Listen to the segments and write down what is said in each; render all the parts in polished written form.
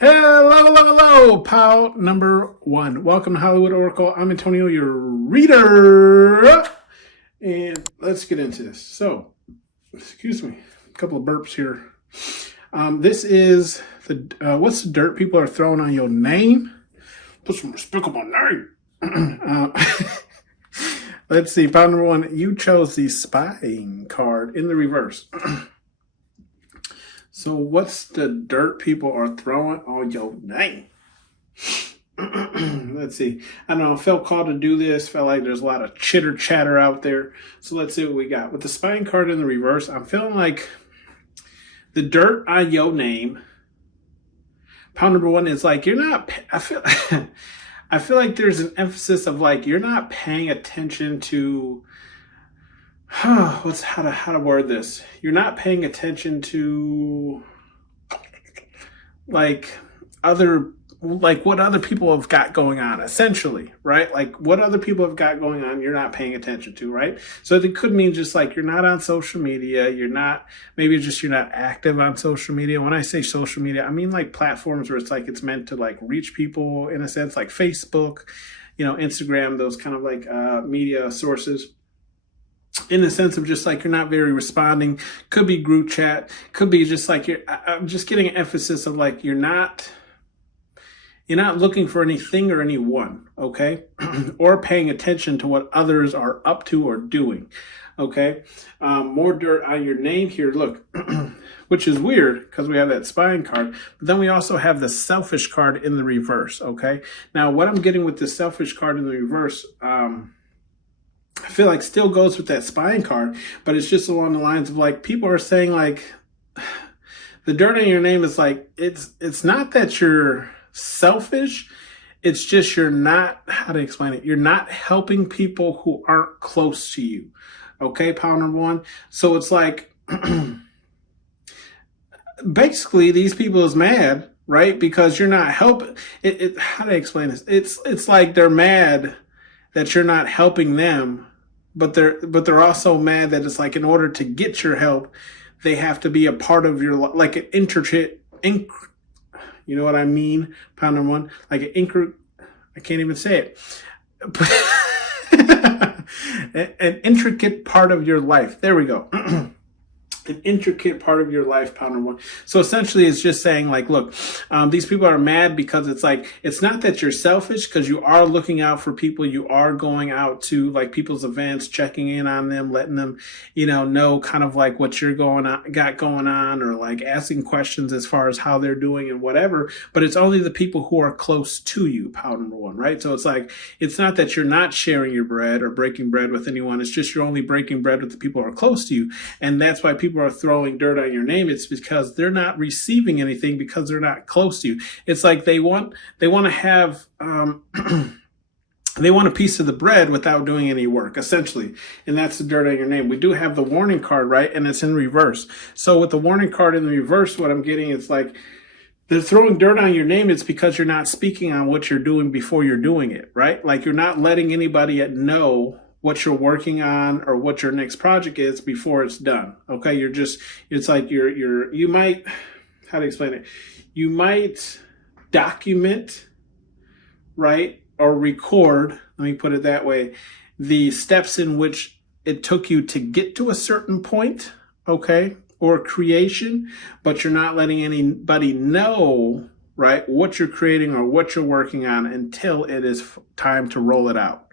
Hello, hello, hello, pal number one. Welcome to Hollywood Oracle. I'm Antonio, your reader. And let's get into this. So, excuse me, a couple of burps here. This is what's the dirt people are throwing on your name? Put some respect on my name. Let's see, pal number one, you chose the spying card in the reverse. So what's the dirt people are throwing on your name? Let's see. I don't know. I felt called to do this. Felt like there's a lot of chitter chatter out there. So let's see what we got. With the spying card in the reverse, I'm feeling like the dirt on your name. Pound number one is like, you're not, I feel like there's an emphasis of like, you're not paying attention to, how to word this? You're not paying attention to like what other people have got going on, essentially, right? Like what other people have got going on, you're not paying attention to, right? So it could mean just like you're not on social media, you're not active on social media. When I say social media, I mean like platforms where it's like it's meant to like reach people in a sense, like Facebook, Instagram, those kind of like media sources. In the sense of just like you're not very responding, could be group chat, could be just like I'm just getting an emphasis of like you're not looking for anything or anyone, okay, or paying attention to what others are up to or doing, okay. More dirt on your name here. Look, which is weird because we have that spying card, but then we also have the selfish card in the reverse, okay. Now, what I'm getting with the selfish card in the reverse, I feel like still goes with that spying card, but it's just along the lines of like people are saying like the dirt in your name is like it's not that you're selfish, it's just you're not, how to explain it, you're not helping people who aren't close to you, okay, pal number one. So it's like basically these people is mad, right, because you're not helping it. How to explain this? It's like they're mad that you're not helping them, but they're also mad that it's like in order to get your help, they have to be a part of your life, like an you know what I mean? Pound number one, like I can't even say it. An intricate part of your life. There we go. An intricate part of your life, pound number one. So essentially it's just saying like, look, these people are mad because it's like, it's not that you're selfish because you are looking out for people. You are going out to like people's events, checking in on them, letting them, know kind of like what you're got going on, or like asking questions as far as how they're doing and whatever. But it's only the people who are close to you, pound number one, right? So it's like, it's not that you're not sharing your bread or breaking bread with anyone. It's just you're only breaking bread with the people who are close to you. And that's why people are throwing dirt on your name. It's because they're not receiving anything because they're not close to you. It's like they want to have they want a piece of the bread without doing any work, essentially. And that's the dirt on your name. We do have the warning card, right? And it's in reverse. So with the warning card in the reverse, what I'm getting is like they're throwing dirt on your name. It's because you're not speaking on what you're doing before you're doing it, right? Like you're not letting anybody know what you're working on or what your next project is before it's done. Okay. It's like you might, how to explain it? You might document, right? Or record, let me put it that way, the steps in which it took you to get to a certain point. Okay. Or creation, but you're not letting anybody know, right, what you're creating or what you're working on until it is time to roll it out.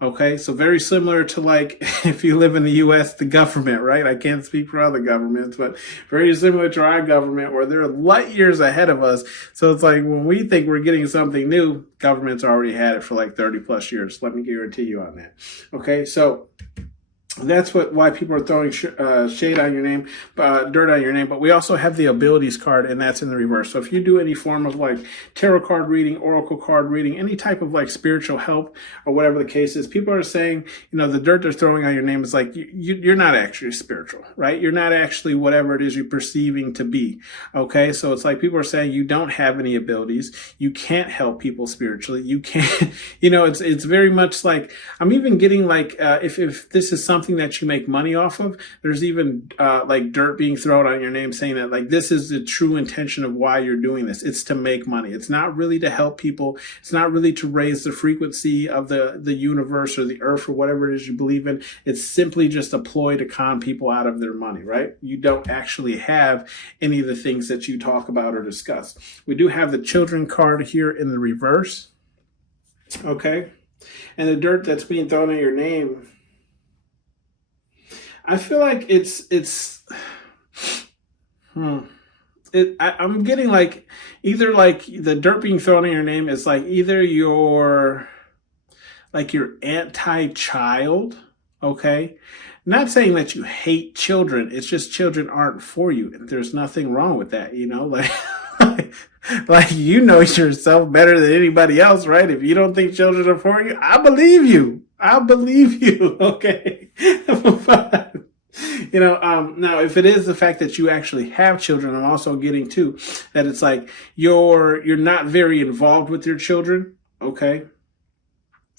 Okay, so very similar to like if you live in the U.S., the government, right? I can't speak for other governments, but very similar to our government where they're light years ahead of us. So it's like when we think we're getting something new, government's already had it for like 30 plus years. Let me guarantee you on that. Okay, so that's why people are throwing shade on your name, dirt on your name. But we also have the abilities card, and that's in the reverse. So if you do any form of like tarot card reading, oracle card reading, any type of like spiritual help or whatever the case is, people are saying, the dirt they're throwing on your name is like you're not actually spiritual, right? You're not actually whatever it is you're perceiving to be. Okay, so it's like people are saying you don't have any abilities, you can't help people spiritually, you can't. It's very much like I'm even getting like if this is something something that you make money off of. There's even like dirt being thrown on your name saying that like this is the true intention of why you're doing this. It's to make money. It's not really to help people. It's not really to raise the frequency of the universe or the earth or whatever it is you believe in. It's simply just a ploy to con people out of their money, right? You don't actually have any of the things that you talk about or discuss. We do have the children card here in the reverse. Okay. And the dirt that's being thrown at your name, I feel like I'm getting like either like the dirt being thrown at your name is like either you're anti-child, okay? Not saying that you hate children. It's just children aren't for you. And there's nothing wrong with that, you know? Like you know yourself better than anybody else, right? If you don't think children are for you, I believe you. Okay? But, you know, now if it is the fact that you actually have children, I'm also getting too that it's like you're not very involved with your children, okay?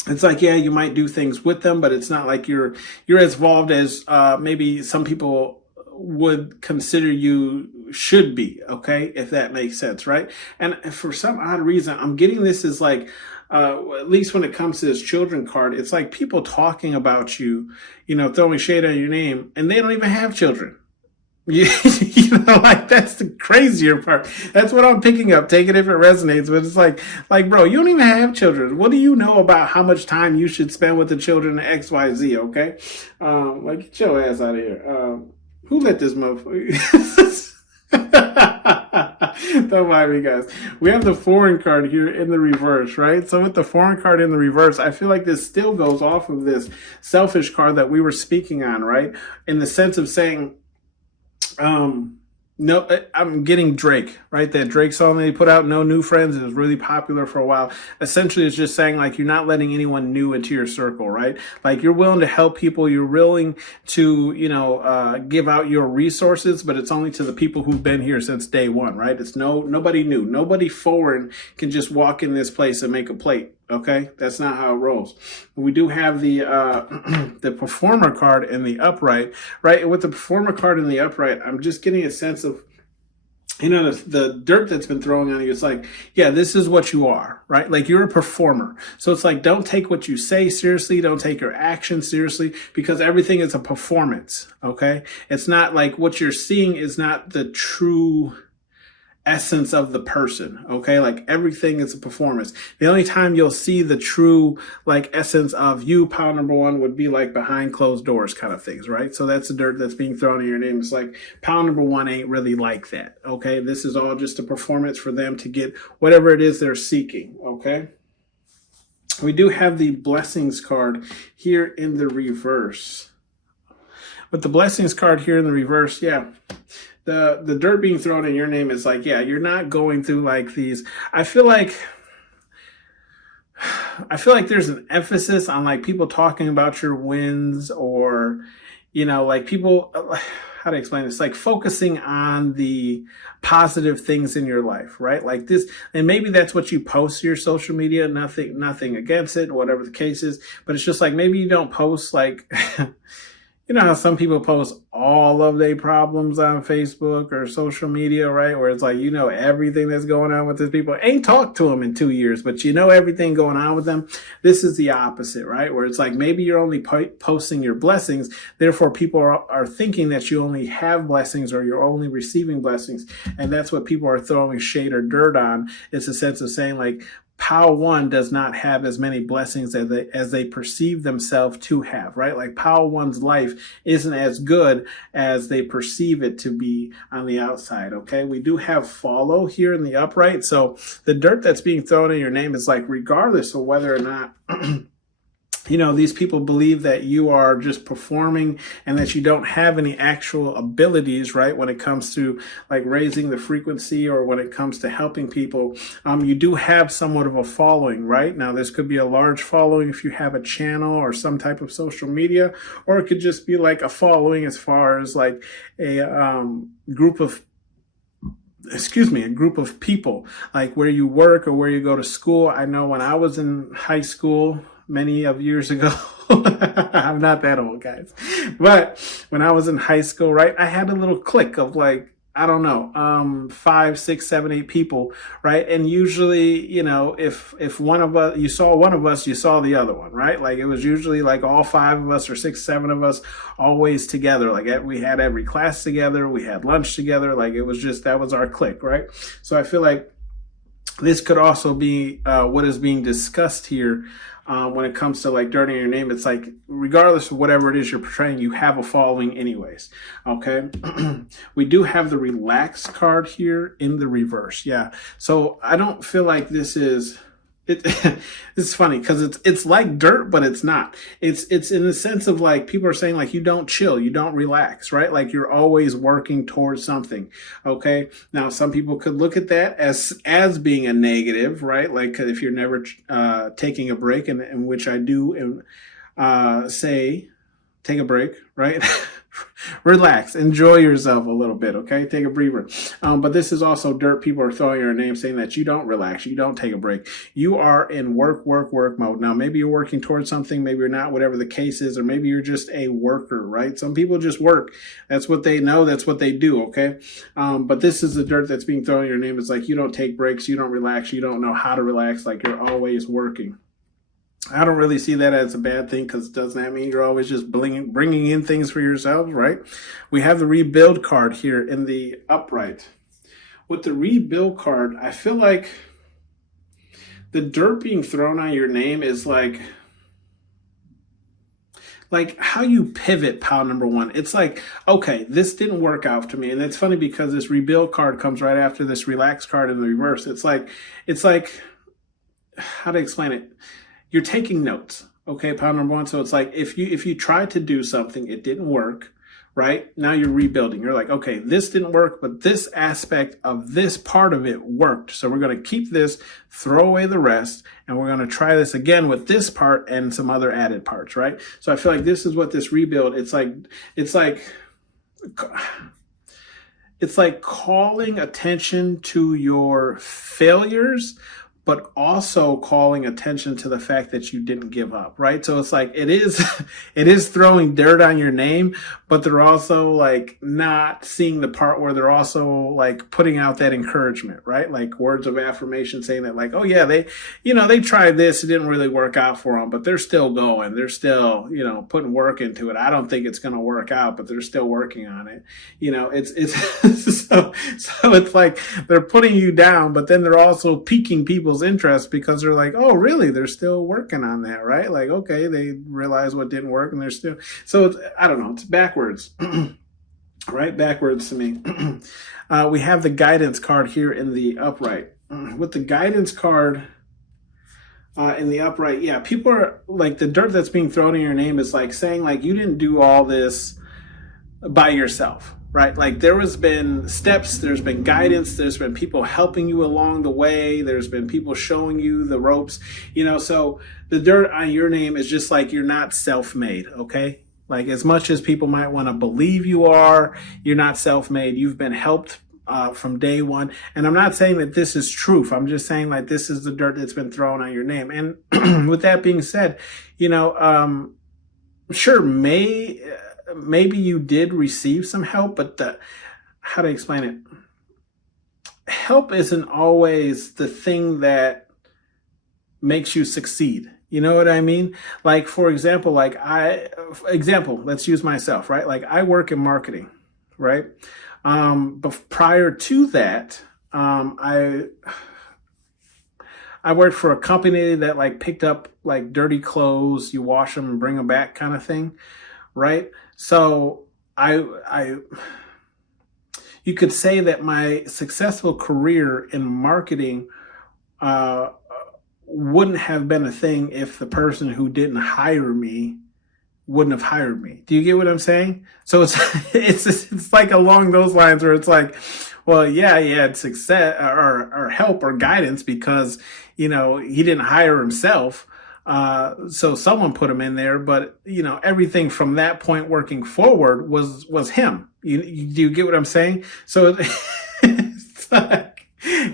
It's like, yeah, you might do things with them, but it's not like you're as involved as maybe some people would consider you should be, okay? If that makes sense, right? And for some odd reason, I'm getting this as like, at least when it comes to this children card, it's like people talking about you, you know, throwing shade on your name, and they don't even have children. You know, like that's the crazier part. That's what I'm picking up. Take it if it resonates, but it's like, bro, you don't even have children. What do you know about how much time you should spend with the children X, Y, Z? Okay, like get your ass out of here. Who let this motherfucker? Don't mind me, guys. We have the foreign card here in the reverse, right? So with the foreign card in the reverse, I feel like this still goes off of this selfish card that we were speaking on, right? In the sense of saying, no, I'm getting Drake, right? That Drake song that he put out, No New Friends, it was really popular for a while. Essentially, it's just saying like you're not letting anyone new into your circle, right? Like you're willing to help people, you're willing to, you know, give out your resources, but it's only to the people who've been here since day one, right? It's nobody new, nobody foreign can just walk in this place and make a plate. Okay, that's not how it rolls. We do have the the performer card in the upright, right? With the performer card in the upright, I'm just getting a sense of, you know, the dirt that's been thrown on you. It's like, yeah, this is what you are, right? Like you're a performer. So it's like, don't take what you say seriously. Don't take your actions seriously because everything is a performance. Okay. It's not like what you're seeing is not the true essence of the person. Okay. Like everything is a performance. The only time you'll see the true like essence of you, pile number one, would be like behind closed doors kind of things, right? So that's the dirt that's being thrown in your name. It's like pile number one ain't really like that. Okay. This is all just a performance for them to get whatever it is they're seeking. Okay. We do have the blessings card here in the reverse. With the blessings card here in the reverse, yeah. The dirt being thrown in your name is like, yeah, you're not going through like these. I feel like there's an emphasis on like people talking about your wins or, you know, like people, how to explain this, like focusing on the positive things in your life, right? Like this, and maybe that's what you post to your social media, nothing against it, whatever the case is, but it's just like, maybe you don't post like, you know how some people post all of their problems on Facebook or social media, right? Where it's like, you know, everything that's going on with these people. Ain't talked to them in 2 years, but you know everything going on with them. This is the opposite, right? Where it's like maybe you're only posting your blessings. Therefore, people are thinking that you only have blessings or you're only receiving blessings. And that's what people are throwing shade or dirt on. It's a sense of saying like, Pile 1 does not have as many blessings as they perceive themselves to have, right? Like Pile 1's life isn't as good as they perceive it to be on the outside, okay? We do have follow here in the upright. So the dirt that's being thrown in your name is like, regardless of whether or not you know, these people believe that you are just performing and that you don't have any actual abilities, right? When it comes to like raising the frequency or when it comes to helping people, you do have somewhat of a following, right? Now, this could be a large following if you have a channel or some type of social media, or it could just be like a following as far as like a group of people, like where you work or where you go to school. I know when I was in high school, many of years ago, I'm not that old, guys. But when I was in high school, right, I had a little clique of like, I don't know, 5, 6, 7, 8 people, right? And usually, you know, if one of us, you saw one of us, you saw the other one, right? Like it was usually like all 5 of us or 6, 7 of us always together. Like we had every class together, we had lunch together. Like it was just, that was our clique, right? So I feel like this could also be what is being discussed here when it comes to like dirtying your name. It's like, regardless of whatever it is you're portraying, you have a following anyways. Okay. We do have the relax card here in the reverse. Yeah. So I don't feel like this is, it's funny because it's like dirt, but it's not. It's in the sense of like people are saying like you don't chill, you don't relax, right? Like you're always working towards something. Okay. Now some people could look at that as being a negative, right? Like if you're never taking a break, in which I do say take a break, right? Relax, enjoy yourself a little bit, okay? Take a breather. But this is also dirt. People are throwing your name saying that you don't relax, you don't take a break. You are in work mode. Now, maybe you're working towards something, maybe you're not, whatever the case is, or maybe you're just a worker, right? Some people just work. That's what they know, that's what they do, okay? But this is the dirt that's being thrown in your name. It's like you don't take breaks, you don't relax, you don't know how to relax, like you're always working. I don't really see that as a bad thing because doesn't that mean you're always just bringing in things for yourselves, right? We have the rebuild card here in the upright. With the rebuild card, I feel like the dirt being thrown on your name is like how you pivot, pile number one. It's like, okay, this didn't work out for me. And it's funny because this rebuild card comes right after this relax card in the reverse. It's like, how to explain it? You're taking notes, okay, pile number one. So it's like if you tried to do something, it didn't work, right? Now you're rebuilding. You're like, okay, this didn't work, but this aspect of this part of it worked. So we're going to keep this, throw away the rest, and we're going to try this again with this part and some other added parts, right? So I feel like this is what this rebuild, it's like calling attention to your failures, but also calling attention to the fact that you didn't give up, right? So it's like, it is throwing dirt on your name, but they're also like not seeing the part where they're also like putting out that encouragement, right? Like words of affirmation saying that like, oh yeah, they tried this, it didn't really work out for them, but they're still going. They're still, putting work into it. I don't think it's going to work out, but they're still working on it. It's so it's like they're putting you down, but then they're also piquing people's interest because they're like, oh really, they're still working on that, right? Like, okay, they realize what didn't work and they're still, so I don't know, it's backwards. Right, backwards to me. We have the guidance card here in the upright. With the guidance card in the upright, yeah, people are like, the dirt that's being thrown in your name is like saying like you didn't do all this by yourself. Right? Like there has been steps, there's been guidance, there's been people helping you along the way, there's been people showing you the ropes, so the dirt on your name is just like you're not self-made, okay? Like as much as people might want to believe you are, you're not self-made. You've been helped from day one. And I'm not saying that this is truth. I'm just saying like this is the dirt that's been thrown on your name. And with that being said, sure, maybe you did receive some help, but how to explain it? Help isn't always the thing that makes you succeed. You know what I mean? Like, for example, let's use myself, right? Like I work in marketing, right? But prior to that, I worked for a company that like picked up like dirty clothes, you wash them and bring them back kind of thing, right? So you could say that my successful career in marketing wouldn't have been a thing if the person who didn't hire me wouldn't have hired me. Do you get what I'm saying? So it's like along those lines where it's like, well, yeah, he had success or help or guidance because, he didn't hire himself. So someone put him in there, but everything from that point working forward was him. Do you get what I'm saying? So it's like,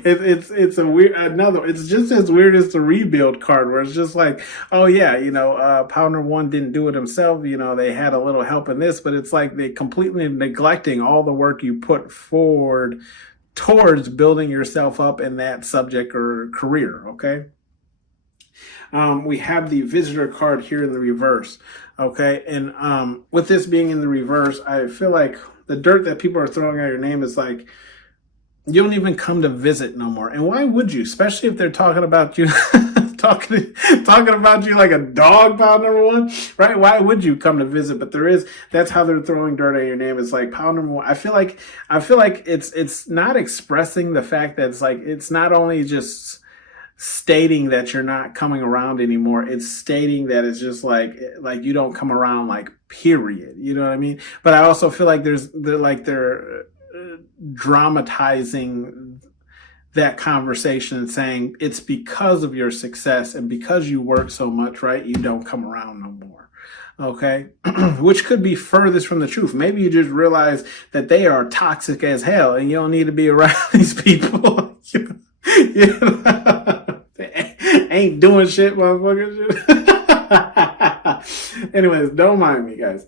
It's a weird it's just as weird as the rebuild card, where it's just like, oh yeah, Pounder One didn't do it himself, they had a little help in this, but it's like they completely neglecting all the work you put forward towards building yourself up in that subject or career. Okay. We have the visitor card here in the reverse. Okay. And with this being in the reverse, I feel like the dirt that people are throwing at your name is like, you don't even come to visit no more. And why would you? Especially if they're talking about you, talking about you like a dog, pound number one, right? Why would you come to visit? But that's how they're throwing dirt at your name. It's like pound number one. I feel like it's not expressing the fact that it's not only just stating that you're not coming around anymore. It's stating that it's just like you don't come around, like, period. You know what I mean? But I also feel like they're dramatizing that conversation and saying it's because of your success and because you work so much, right? You don't come around no more. Okay. Which could be furthest from the truth. Maybe you just realize that they are toxic as hell and you don't need to be around these people. They ain't doing shit, motherfuckers. Anyways, don't mind me, guys.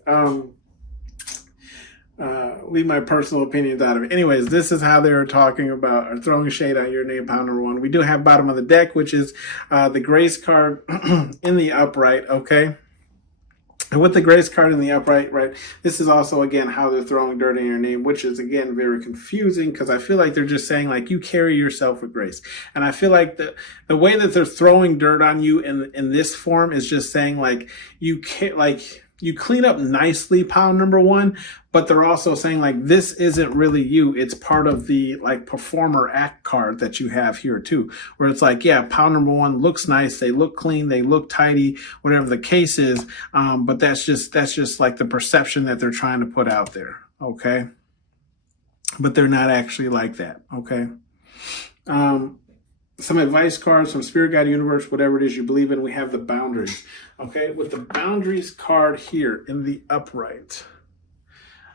Leave my personal opinions out of it. Anyways, this is how they're talking about or throwing shade at your name, pound number one. We do have bottom of the deck, which is the grace card in the upright. Okay. And with the grace card in the upright, right, this is also, again, how they're throwing dirt in your name, which is, again, very confusing because I feel like they're just saying, like, you carry yourself with grace. And I feel like the way that they're throwing dirt on you in this form is just saying, like, you clean up nicely, pound number one, but they're also saying, like, this isn't really you. It's part of the, like, performer act card that you have here too, where it's like, yeah, pound number one looks nice. They look clean. They look tidy, whatever the case is. But that's just like the perception that they're trying to put out there. Okay. But they're not actually like that. Okay. Some advice cards from Spirit Guide Universe, whatever it is you believe in. We have the boundaries. Okay. With the boundaries card here in the upright.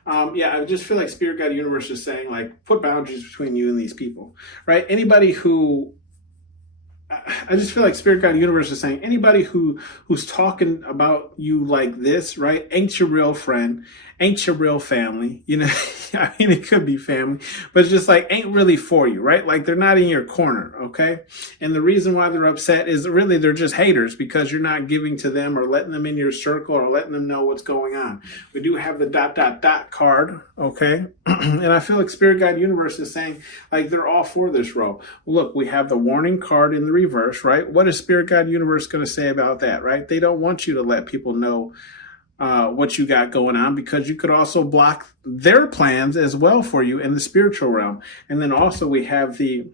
I just feel like Spirit Guide Universe is saying, like, put boundaries between you and these people, right? I just feel like Spirit Guide Universe is saying anybody who's talking about you like this, right, ain't your real friend, ain't your real family. I mean, it could be family, but it's just like ain't really for you, right? Like they're not in your corner, okay? And the reason why they're upset is really they're just haters because you're not giving to them or letting them in your circle or letting them know what's going on. We do have the ... card, okay? And I feel like Spirit Guide Universe is saying, like, they're all for this role. Look, we have the warning card in the reverse, right? What is Spirit Guide Universe going to say about that, right? They don't want you to let people know what you got going on because you could also block their plans as well for you in the spiritual realm. And then also we have the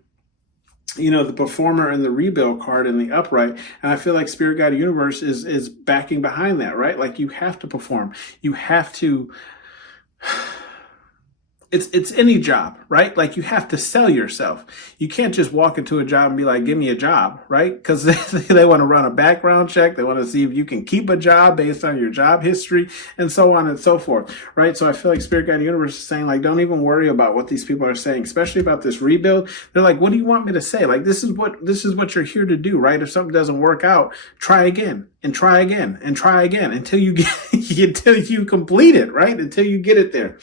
performer and the rebuild card in the upright. And I feel like Spirit Guide Universe is backing behind that, right? Like you have to perform. You have to... It's any job, right? Like you have to sell yourself. You can't just walk into a job and be like, give me a job, right? Because they want to run a background check. They want to see if you can keep a job based on your job history and so on and so forth, right? So I feel like Spirit Guide Universe is saying, like, don't even worry about what these people are saying, especially about this rebuild. They're like, what do you want me to say? Like, this is what you're here to do, right? If something doesn't work out, try again and try again and try again until you until you complete it, right? Until you get it there.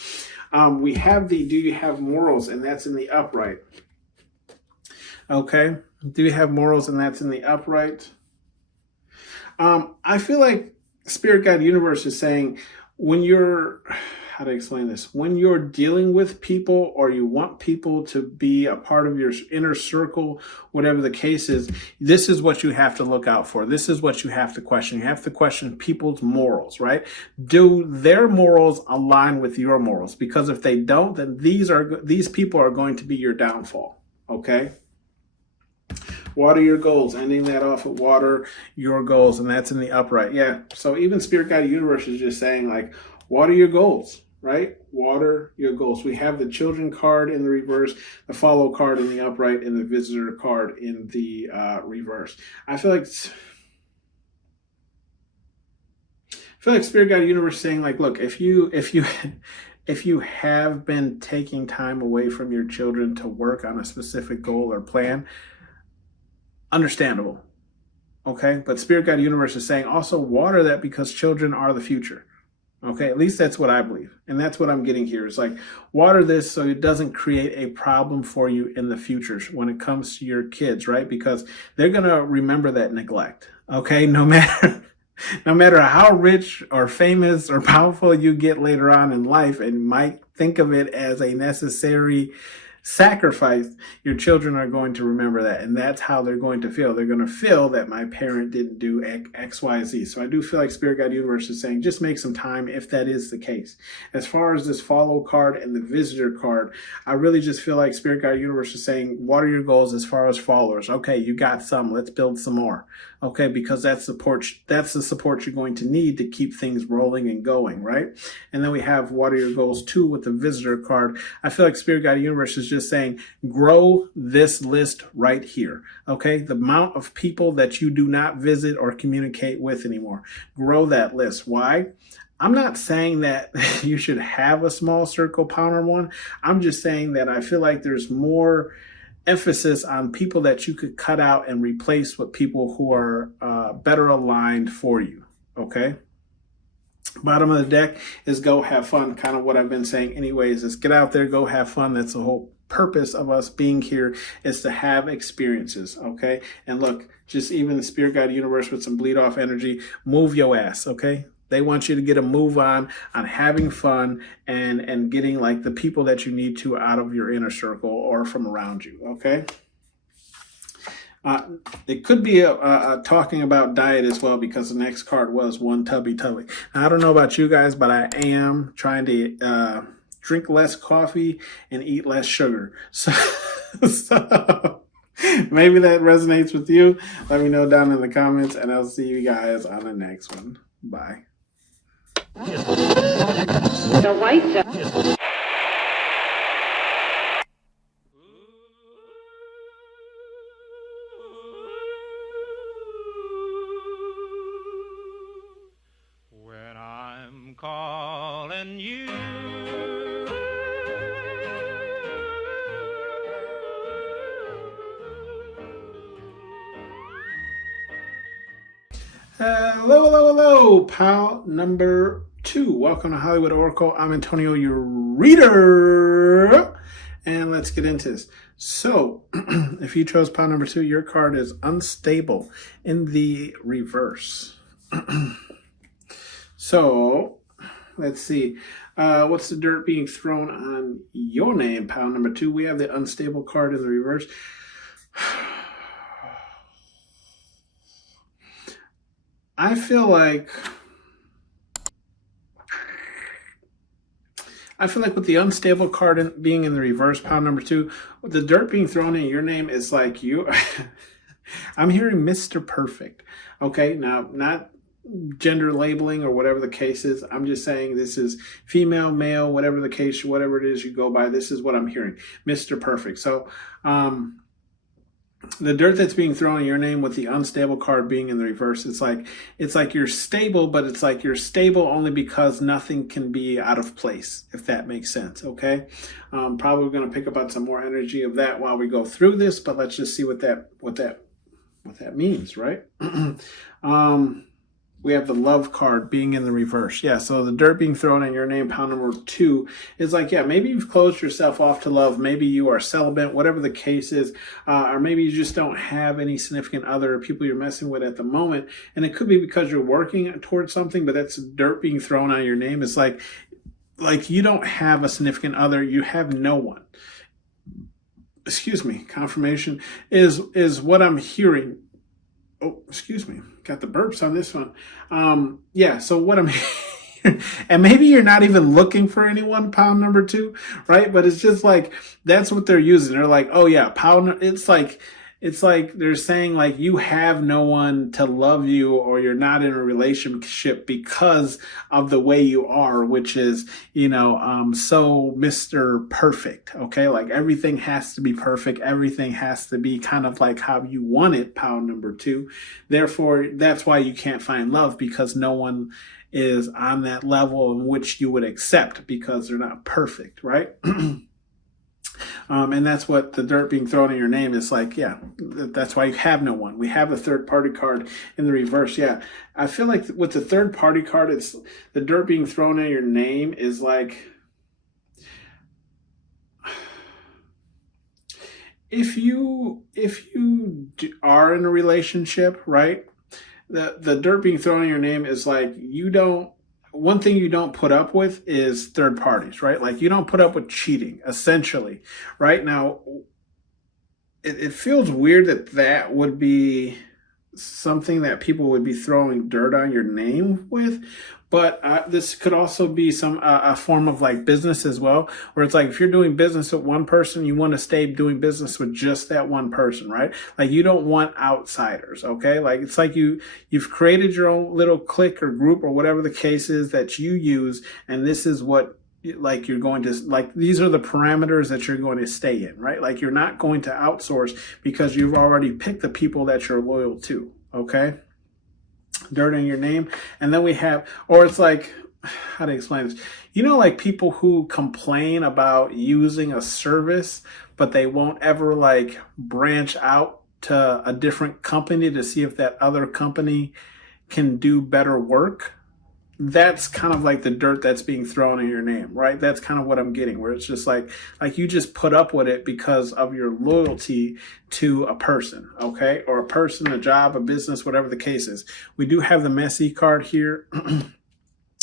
We have do you have morals? And that's in the upright. Okay. Do you have morals? And that's in the upright. I feel like Spirit Guide Universe is saying when you're, how to explain this? When you're dealing with people or you want people to be a part of your inner circle, whatever the case is, this is what you have to look out for. This is what you have to question. You have to question people's morals, right? Do their morals align with your morals? Because if they don't, then these people are going to be your downfall. Okay. Water your goals, ending that off with water your goals. And that's in the upright. Yeah. So even Spirit Guide Universe is just saying, like, water your goals. Right? Water your goals. We have the children card in the reverse, the follow card in the upright, and the visitor card in the reverse. I feel like Spirit Guide Universe saying, like, look, if you if you have been taking time away from your children to work on a specific goal or plan, understandable. Okay, but Spirit Guide Universe is saying also water that, because children are the future. Okay, at least that's what I believe. And that's what I'm getting here. It's like, water this so it doesn't create a problem for you in the future when it comes to your kids, right? Because they're going to remember that neglect. Okay, no matter how rich or famous or powerful you get later on in life, and might think of it as a necessary sacrifice, your children are going to remember that, and that's how they're going to feel. They're going to feel that my parent didn't do X, Y, Z. So I do feel like Spirit Guide Universe is saying just make some time if that is the case. As far as this follow card and the visitor card, I really just feel like Spirit Guide Universe is saying, what are your goals as far as followers? Okay, you got some, let's build some more. Okay, because that's the support you're going to need to keep things rolling and going, right? And then we have what are your goals too with the visitor card. I feel like Spirit Guide Universe is just saying, grow this list right here. Okay, the amount of people that you do not visit or communicate with anymore, grow that list. Why? I'm not saying that you should have a small circle Pounder one. I'm just saying that I feel like there's more emphasis on people that you could cut out and replace with people who are better aligned for you. Okay. Bottom of the deck is go have fun. Kind of what I've been saying anyways, is get out there, go have fun. That's the whole purpose of us being here, is to have experiences. Okay. And look, just even the Spirit Guide Universe with some bleed off energy, move your ass. Okay. They want you to get a move on having fun and getting like the people that you need to out of your inner circle or from around you. Okay. It could be talking about diet as well, because the next card was one tubby. Now, I don't know about you guys, but I am trying to drink less coffee and eat less sugar. So maybe that resonates with you. Let me know down in the comments, and I'll see you guys on the next one. Bye. The white when I'm calling you. Hello, pal number 2. Welcome to Hollywood Oracle. I'm Antonio, your reader. And let's get into this. So, if you chose pile number 2, your card is unstable in the reverse. So, let's see. What's the dirt being thrown on your name, pile number 2? We have the unstable card in the reverse. I feel like with the unstable card being in the reverse, pile number 2, the dirt being thrown in your name is like you. I'm hearing Mr. Perfect. Okay, now not gender labeling or whatever the case is. I'm just saying this is female, male, whatever the case, whatever it is you go by. This is what I'm hearing, Mr. Perfect. So, the dirt that's being thrown in your name with the unstable card being in the reverse, it's like you're stable, but it's like you're stable only because nothing can be out of place, if that makes sense. Okay. Probably going to pick up on some more energy of that while we go through this, but let's just see what that means, right? We have the love card being in the reverse. Yeah, so the dirt being thrown in your name, pile number 2, is like, yeah, maybe you've closed yourself off to love. Maybe you are celibate, whatever the case is. Or maybe you just don't have any significant other or people you're messing with at the moment. And it could be because you're working towards something, but that's dirt being thrown on your name. It's like you don't have a significant other. You have no one. Excuse me. Confirmation is what I'm hearing. Oh, excuse me. Got the burps on this one. Yeah, so what I'm and maybe you're not even looking for anyone, pile number 2, right? But it's just like, that's what they're using. They're like, oh yeah, it's like they're saying like you have no one to love you, or you're not in a relationship because of the way you are, which is, so Mr. Perfect. Okay. Like everything has to be perfect. Everything has to be kind of like how you want it, pile number 2. Therefore, that's why you can't find love, because no one is on that level in which you would accept because they're not perfect, right? And that's what the dirt being thrown in your name is like. Yeah, that's why you have no one. We have the third party card in the reverse. Yeah, I feel like with the third party card, it's the dirt being thrown in your name is like, if you are in a relationship, right? The dirt being thrown in your name is like, one thing you don't put up with is third parties, right? Like you don't put up with cheating, essentially, right? Now, it feels weird that would be something that people would be throwing dirt on your name with, but this could also be a form of like business as well, where it's like if you're doing business with one person, you want to stay doing business with just that one person, right? Like you don't want outsiders, okay? Like it's like you've created your own little clique or group or whatever the case is that you use, and this is what like you're going to, like these are the parameters that you're going to stay in, right? Like you're not going to outsource because you've already picked the people that you're loyal to, okay? Dirt in your name. And then we have, or it's like, how to explain this? You know, like people who complain about using a service, but they won't ever like branch out to a different company to see if that other company can do better work. That's kind of like the dirt that's being thrown in your name, right? That's kind of what I'm getting, where it's just like you just put up with it because of your loyalty to a person, okay? Or a person, a job, a business, whatever the case is. We do have the messy card here.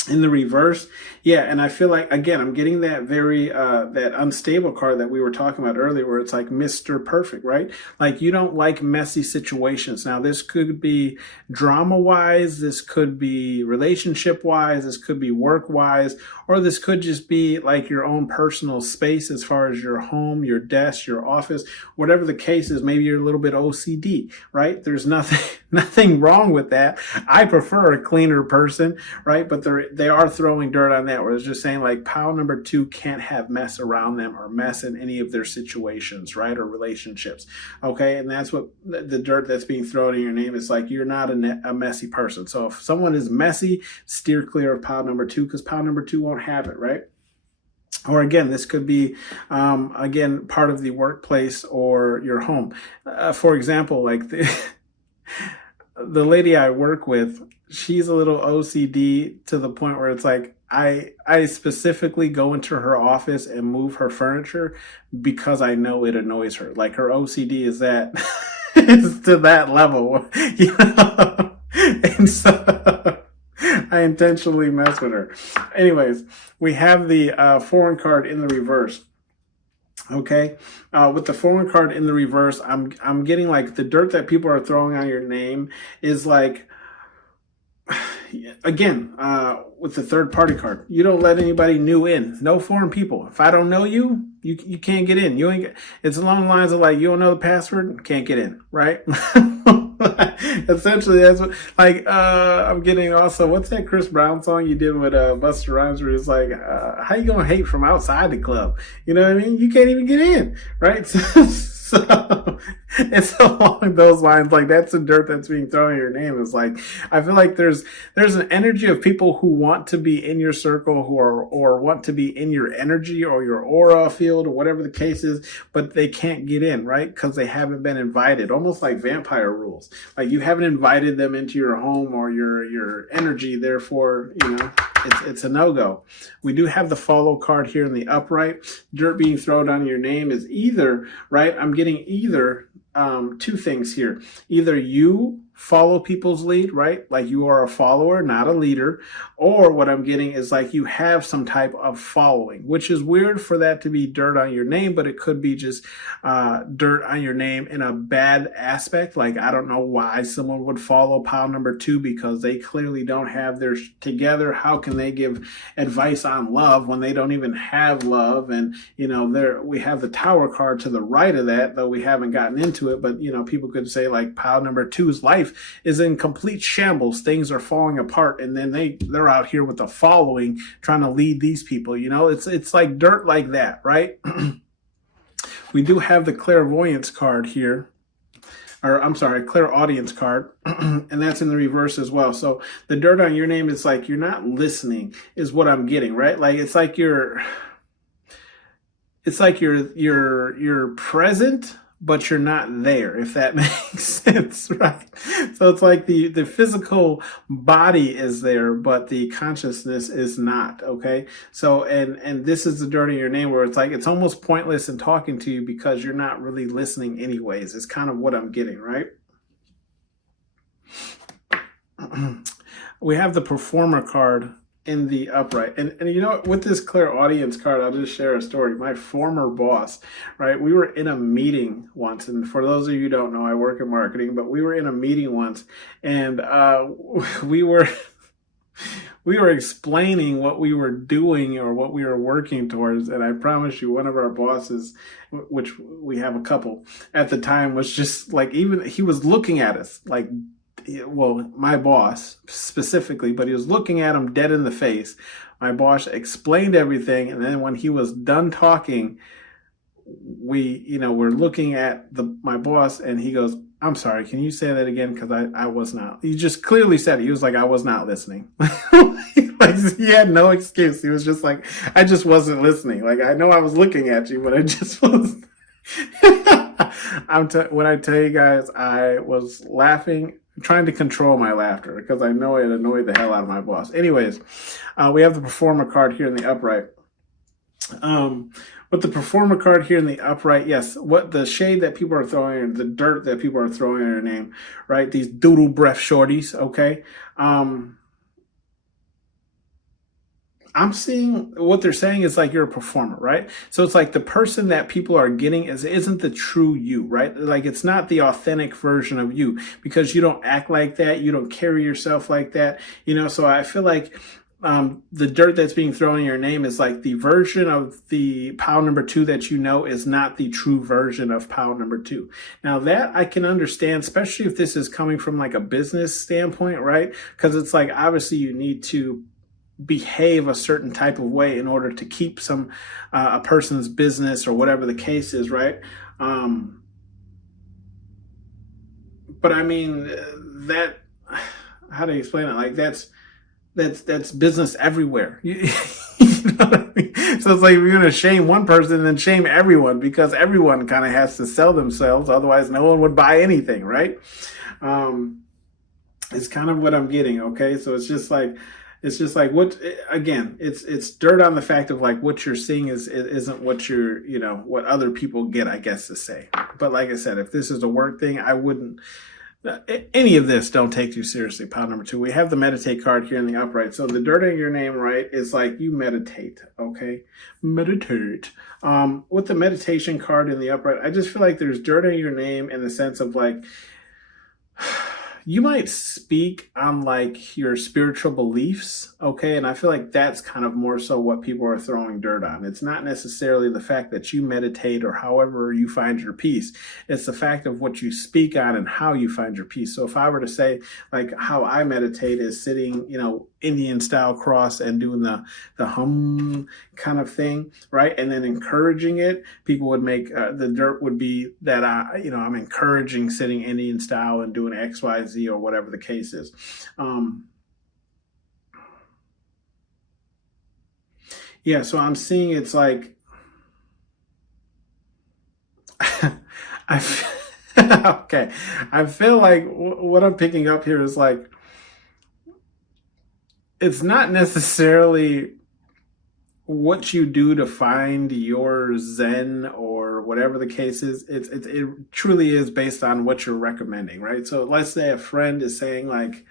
In the reverse, yeah, and I feel like, again, I'm getting that very, that unstable card that we were talking about earlier, where it's like Mr. Perfect, right? Like you don't like messy situations. Now, this could be drama-wise, this could be relationship-wise, this could be work-wise, or this could just be like your own personal space as far as your home, your desk, your office, whatever the case is. Maybe you're a little bit OCD, right? There's nothing wrong with that. I prefer a cleaner person, right? But they are throwing dirt on that, where it's just saying like pile number 2 can't have mess around them or mess in any of their situations, right? Or relationships. Okay. And that's what the dirt that's being thrown in your name is like, you're not a messy person. So if someone is messy, steer clear of pile number 2, because pile number 2 won't have it, right? Or again, this could be, again, part of the workplace or your home. For example, like the lady I work with, she's a little OCD to the point where it's like, I specifically go into her office and move her furniture because I know it annoys her. Like her OCD is is to that level, you know? And so I intentionally mess with her. Anyways, we have the foreign card in the reverse. Okay, with the foreign card in the reverse, I'm getting like the dirt that people are throwing on your name is like, again, with the third party card, you don't let anybody new in. No foreign people. If I don't know you, you can't get in. It's along the lines of like, you don't know the password, can't get in, right? Essentially, that's what, like, I'm getting also, what's that Chris Brown song you did with Busta Rhymes, where it's like, how you gonna hate from outside the club? You know what I mean? You can't even get in, right? So it's along those lines. Like that's the dirt that's being thrown in your name. Is like, I feel like there's an energy of people who want to be in your circle, or want to be in your energy or your aura field or whatever the case is, but they can't get in, right? Because they haven't been invited. Almost like vampire rules. Like you haven't invited them into your home or your energy. Therefore, you know, it's a no-go. We do have the follow card here in the upright. Dirt being thrown on your name is either, right? I'm getting either two things here. Either you follow people's lead, right? Like you are a follower, not a leader. Or what I'm getting is like you have some type of following, which is weird for that to be dirt on your name, but it could be just dirt on your name in a bad aspect. Like, I don't know why someone would follow pile number 2 because they clearly don't have their together. How can they give advice on love when they don't even have love? And, you know, we have the tower card to the right of that, though we haven't gotten into it. But, you know, people could say like pile number 2's life is in complete shambles. Things are falling apart. And then they're out here with the following trying to lead these people. You know, it's like dirt like that, right? We do have the clairvoyance card here. or I'm sorry, a clairaudience card, and that's in the reverse as well. So the dirt on your name is like you're not listening, is what I'm getting, right? Like you're present, but you're not there, if that makes sense, right? So it's like the physical body is there, but the consciousness is not, okay? So, and this is the dirt in your name where it's like, it's almost pointless in talking to you because you're not really listening anyways. It's kind of what I'm getting, right? We have the performer card in the upright. And you know, with this clairaudience card, I'll just share a story. My former boss, right? We were in a meeting once, and for those of you who don't know, I work in marketing, but we were in a meeting once, and we were explaining what we were doing or what we were working towards. And I promise you, one of our bosses, which we have a couple at the time, was just like, even he was looking at us like, well, my boss specifically, but he was looking at him dead in the face. My boss explained everything, and then when he was done talking, we're looking at my boss, and he goes, "I'm sorry, can you say that again? Because I was not." He just clearly said it. He was like, "I was not listening." Like, he had no excuse. He was just like, "I just wasn't listening. Like, I know I was looking at you, but I just wasn't." When I tell you guys, I was laughing, trying to control my laughter because I know it annoyed the hell out of my boss. Anyways, we have the performer card here in the upright. With the performer card here in the upright, yes, what the shade that people are throwing, the dirt that people are throwing in their name, right? These doodle breath shorties, okay? I'm seeing what they're saying is like you're a performer, right? So it's like the person that people are getting isn't the true you, right? Like it's not the authentic version of you because you don't act like that. You don't carry yourself like that, So I feel like the dirt that's being thrown in your name is like the version of the pile number 2 that you know is not the true version of pile number 2. Now that I can understand, especially if this is coming from like a business standpoint, right? Because it's like, obviously you need to behave a certain type of way in order to keep a person's business or whatever the case is, right? But I mean, how do you explain it? Like that's business everywhere. You know what I mean? So it's like you're going to shame one person and then shame everyone because everyone kind of has to sell themselves. Otherwise, no one would buy anything, right? It's kind of what I'm getting. Okay. So it's just like what, again, it's dirt on the fact of like what you're seeing isn't what what other people get, I guess, to say. But like I said, if this is a work thing, I wouldn't, any of this don't take too seriously. Pile number 2, we have the meditate card here in the upright. So the dirt in your name, right, is like you meditate, okay? Meditate. With the meditation card in the upright, I just feel like there's dirt in your name in the sense of like, you might speak on like your spiritual beliefs, okay? And I feel like that's kind of more so what people are throwing dirt on. It's not necessarily the fact that you meditate or however you find your peace. It's the fact of what you speak on and how you find your peace. So if I were to say like how I meditate is sitting, Indian style cross and doing the hum kind of thing, right? And then encouraging it, people would make the dirt would be that I'm encouraging sitting Indian style and doing X, Y, Z or whatever the case is. Yeah, so I'm seeing it's like okay. I feel like what I'm picking up here is like it's not necessarily what you do to find your Zen or whatever the case is. It truly is based on what you're recommending, right? So let's say a friend is saying like,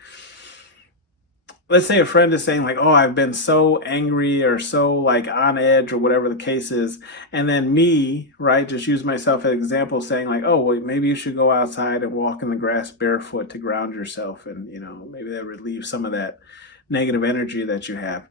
oh, I've been so angry or so like on edge or whatever the case is. And then me, right, just use myself as an example saying like, oh, well, maybe you should go outside and walk in the grass barefoot to ground yourself. And, maybe that relieves some of that negative energy that you have.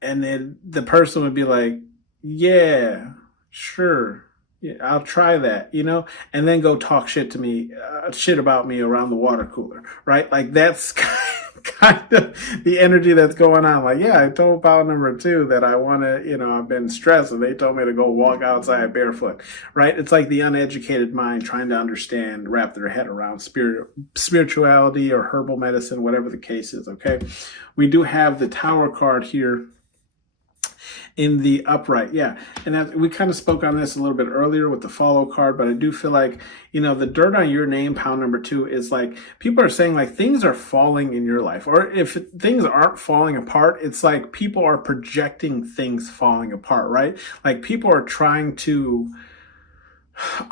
And then the person would be like, yeah, sure. Yeah, I'll try that, and then go talk shit about me around the water cooler, right? Like that's kind of the energy that's going on. Like, yeah, I told pile number 2 that I want to, I've been stressed and they told me to go walk outside barefoot, right? It's like the uneducated mind trying to understand, wrap their head around spirituality or herbal medicine, whatever the case is, okay? We do have the Tower card here in the upright. Yeah. And that, we kind of spoke on this a little bit earlier with the follow card, but I do feel like, the dirt on your name, pile number 2, is like, people are saying like things are falling in your life. Or if things aren't falling apart, it's like people are projecting things falling apart, right? Like people are trying to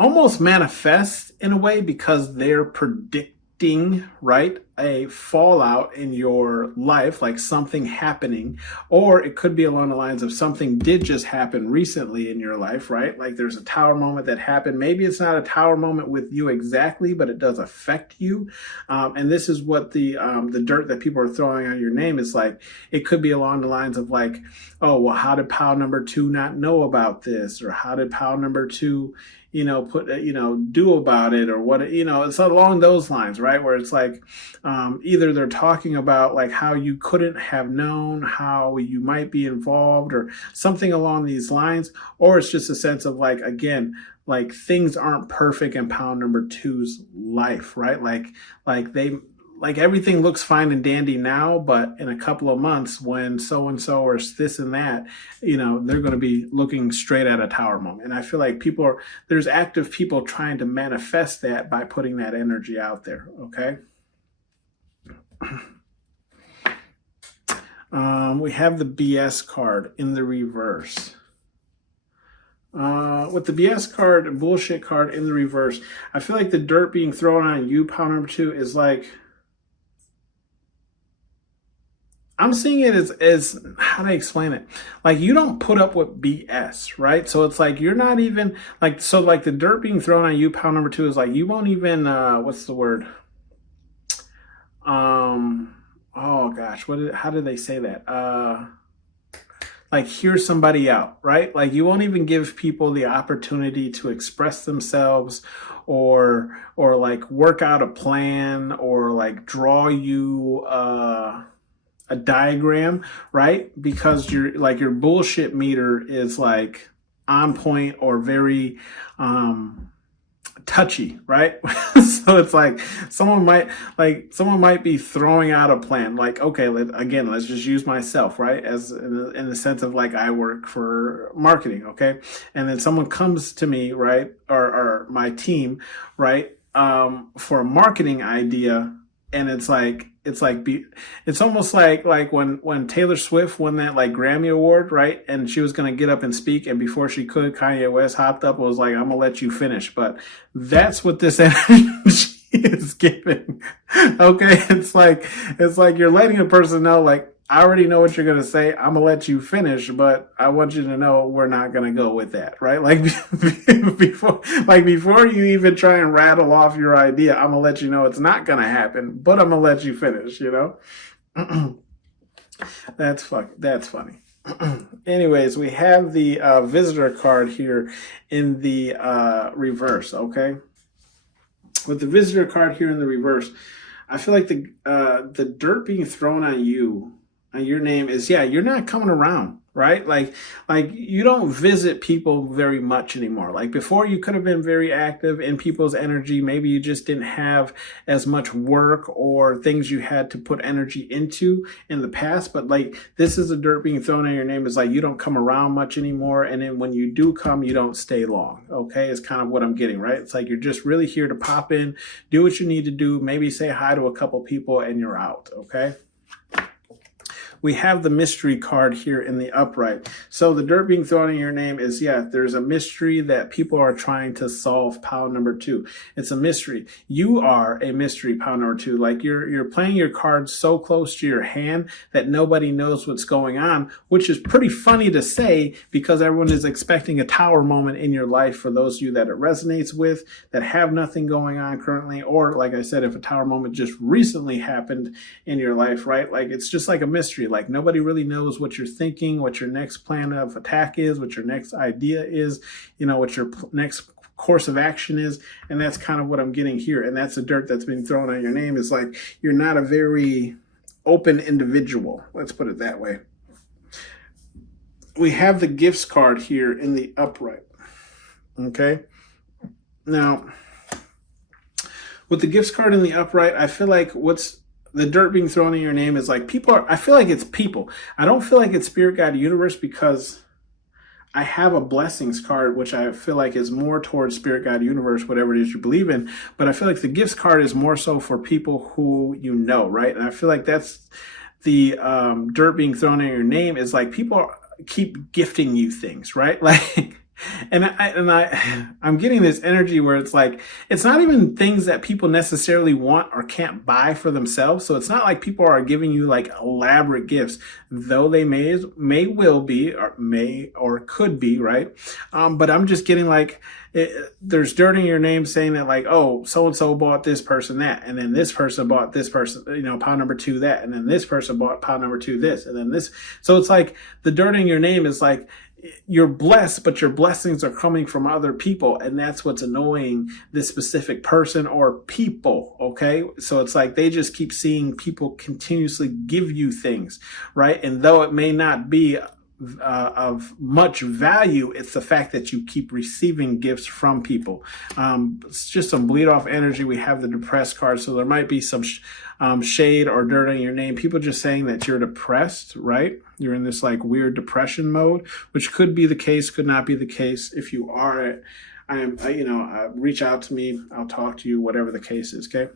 almost manifest in a way because they're predicting, right, a fallout in your life, like something happening, or it could be along the lines of something did just happen recently in your life, right? Like there's a tower moment that happened. Maybe it's not a tower moment with you exactly, but it does affect you. And this is what the dirt that people are throwing on your name is like. It could be along the lines of like, oh, well, how did pile number 2 not know about this? Or how did pile number 2 do about it, or what, it's along those lines, right? Where it's like, either they're talking about like how you couldn't have known, how you might be involved, or something along these lines, or it's just a sense of like, again, like things aren't perfect in pile number 2's life, right? Like everything looks fine and dandy now, but in a couple of months when so-and-so or this and that, they're going to be looking straight at a tower moment. And I feel like there's active people trying to manifest that by putting that energy out there. Okay. We have the BS card in the reverse. With the BS card, bullshit card in the reverse, I feel like the dirt being thrown on you, pile number 2, is like, I'm seeing it as how do I explain it? Like you don't put up with BS, right? So it's like you're not even like, so like the dirt being thrown on you, pile number 2, is like you won't even what's the word? Oh gosh, how did they say that? Like hear somebody out, right? Like you won't even give people the opportunity to express themselves or like work out a plan or like draw you a diagram, right? Because your bullshit meter is like on point or very touchy, right? So it's like someone might be throwing out a plan. Like, okay, let's just use myself, right? As in the sense of like I work for marketing, okay? And then someone comes to me, right, or my team, right, for a marketing idea. And it's almost like when Taylor Swift won that like Grammy Award, right? And she was going to get up and speak. And before she could, Kanye West hopped up and was like, I'm going to let you finish. But that's what this energy is giving. Okay. It's like you're letting a person know, like, I already know what you're going to say. I'm going to let you finish, but I want you to know we're not going to go with that, right? Like before you even try and rattle off your idea, I'm going to let you know it's not going to happen, but I'm going to let you finish, That's funny. Anyways, we have the visitor card here in the reverse, okay? With the visitor card here in the reverse, I feel like the dirt being thrown on you, on your name, is, yeah, you're not coming around, right? Like you don't visit people very much anymore. Like before, you could have been very active in people's energy. Maybe you just didn't have as much work or things you had to put energy into in the past. But like this is the dirt being thrown on your name, is like you don't come around much anymore. And then when you do come, you don't stay long. Okay, it's kind of what I'm getting, right? It's like you're just really here to pop in, do what you need to do, maybe say hi to a couple people, and you're out. Okay. We have the mystery card here in the upright. So the dirt being thrown in your name is, yeah, there's a mystery that people are trying to solve, pile number 2. It's a mystery. You are a mystery, pile number 2. Like you're playing your cards so close to your hand that nobody knows what's going on, which is pretty funny to say because everyone is expecting a tower moment in your life for those of you that it resonates with, that have nothing going on currently. Or like I said, if a tower moment just recently happened in your life, right? Like it's just like a mystery. Like nobody really knows what you're thinking, what your next plan of attack is, what your next idea is, what your next course of action is. And that's kind of what I'm getting here. And that's the dirt that's being thrown on your name. Is like, you're not a very open individual. Let's put it that way. We have the gifts card here in the upright. Okay. Now, with the gifts card in the upright, I feel like what's the dirt being thrown in your name is like I feel like it's people. I don't feel like it's Spirit Guide Universe because I have a blessings card, which I feel like is more towards Spirit Guide Universe, whatever it is you believe in. But I feel like the gifts card is more so for people who you know, right? And I feel like that's the dirt being thrown in your name is like people keep gifting you things, right? Like, I'm getting this energy where it's like, it's not even things that people necessarily want or can't buy for themselves. So it's not like people are giving you like elaborate gifts, though they will be, or may, or could be, right? But I'm just getting like, there's dirt in your name saying that like, oh, so-and-so bought this person that, and then this person bought this person, pile number 2 that, and then this person bought pile number 2 this, and then this. So it's like the dirt in your name is like, you're blessed, but your blessings are coming from other people. And that's what's annoying this specific person or people. Okay. So it's like they just keep seeing people continuously give you things, right? And though it may not be of much value, it's the fact that you keep receiving gifts from people. It's just some bleed off energy. We have the depressed card. So there might be some shade or dirt on your name. People just saying that you're depressed, right? You're in this like weird depression mode, which could be the case, could not be the case. If you are, reach out to me. I'll talk to you, whatever the case is. Okay.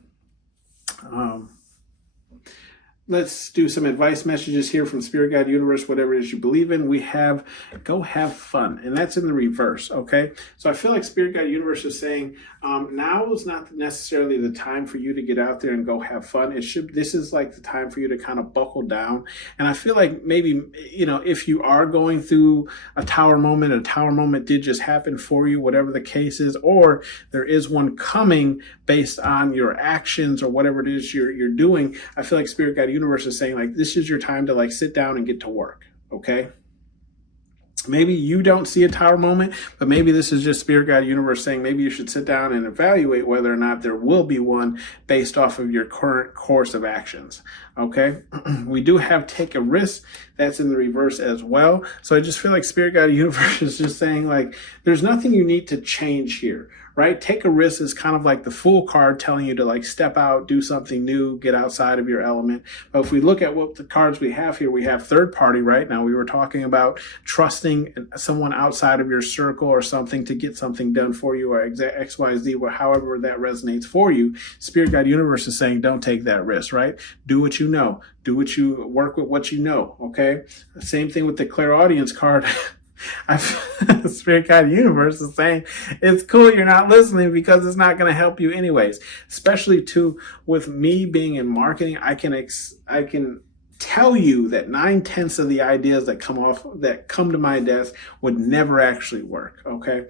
Let's do some advice messages here from Spirit Guide Universe, whatever it is you believe in. We have go have fun, and that's in the reverse, okay? So I feel like Spirit Guide Universe is saying now is not necessarily the time for you to get out there and go have fun. This is like the time for you to kind of buckle down. And I feel like maybe, if you are going through a tower moment did just happen for you, whatever the case is, or there is one coming based on your actions or whatever it is you're doing. I feel like Spirit Guide Universe is saying like, this is your time to like sit down and get to work. Okay. Maybe you don't see a tower moment, but maybe this is just Spirit Guide Universe saying maybe you should sit down and evaluate whether or not there will be one based off of your current course of actions. Okay. We do have take a risk. That's in the reverse as well. So I just feel like Spirit Guide Universe is just saying like, there's nothing you need to change here. Right? Take a risk is kind of like the Fool card telling you to like step out, do something new, get outside of your element. But if we look at what the cards we have here, we have third party, right? Now we were talking about trusting someone outside of your circle or something to get something done for you or X, Y, Z, or however that resonates for you. Spirit Guide Universe is saying, don't take that risk, right? Do what you know. Work with what you know. Okay. Same thing with the clairaudience card. Spirit Guide Universe is saying it's cool you're not listening because it's not going to help you anyways. Especially too with me being in marketing, I can tell you that 9/10 of the ideas that come to my desk would never actually work. Okay.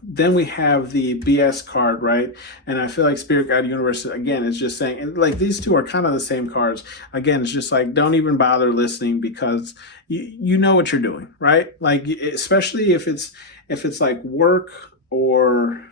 Then we have the BS card, right? And I feel like Spirit Guide Universe, again, is just saying, and like these two are kind of the same cards. Again, it's just like, don't even bother listening because you know what you're doing, right? Like, especially if it's like work or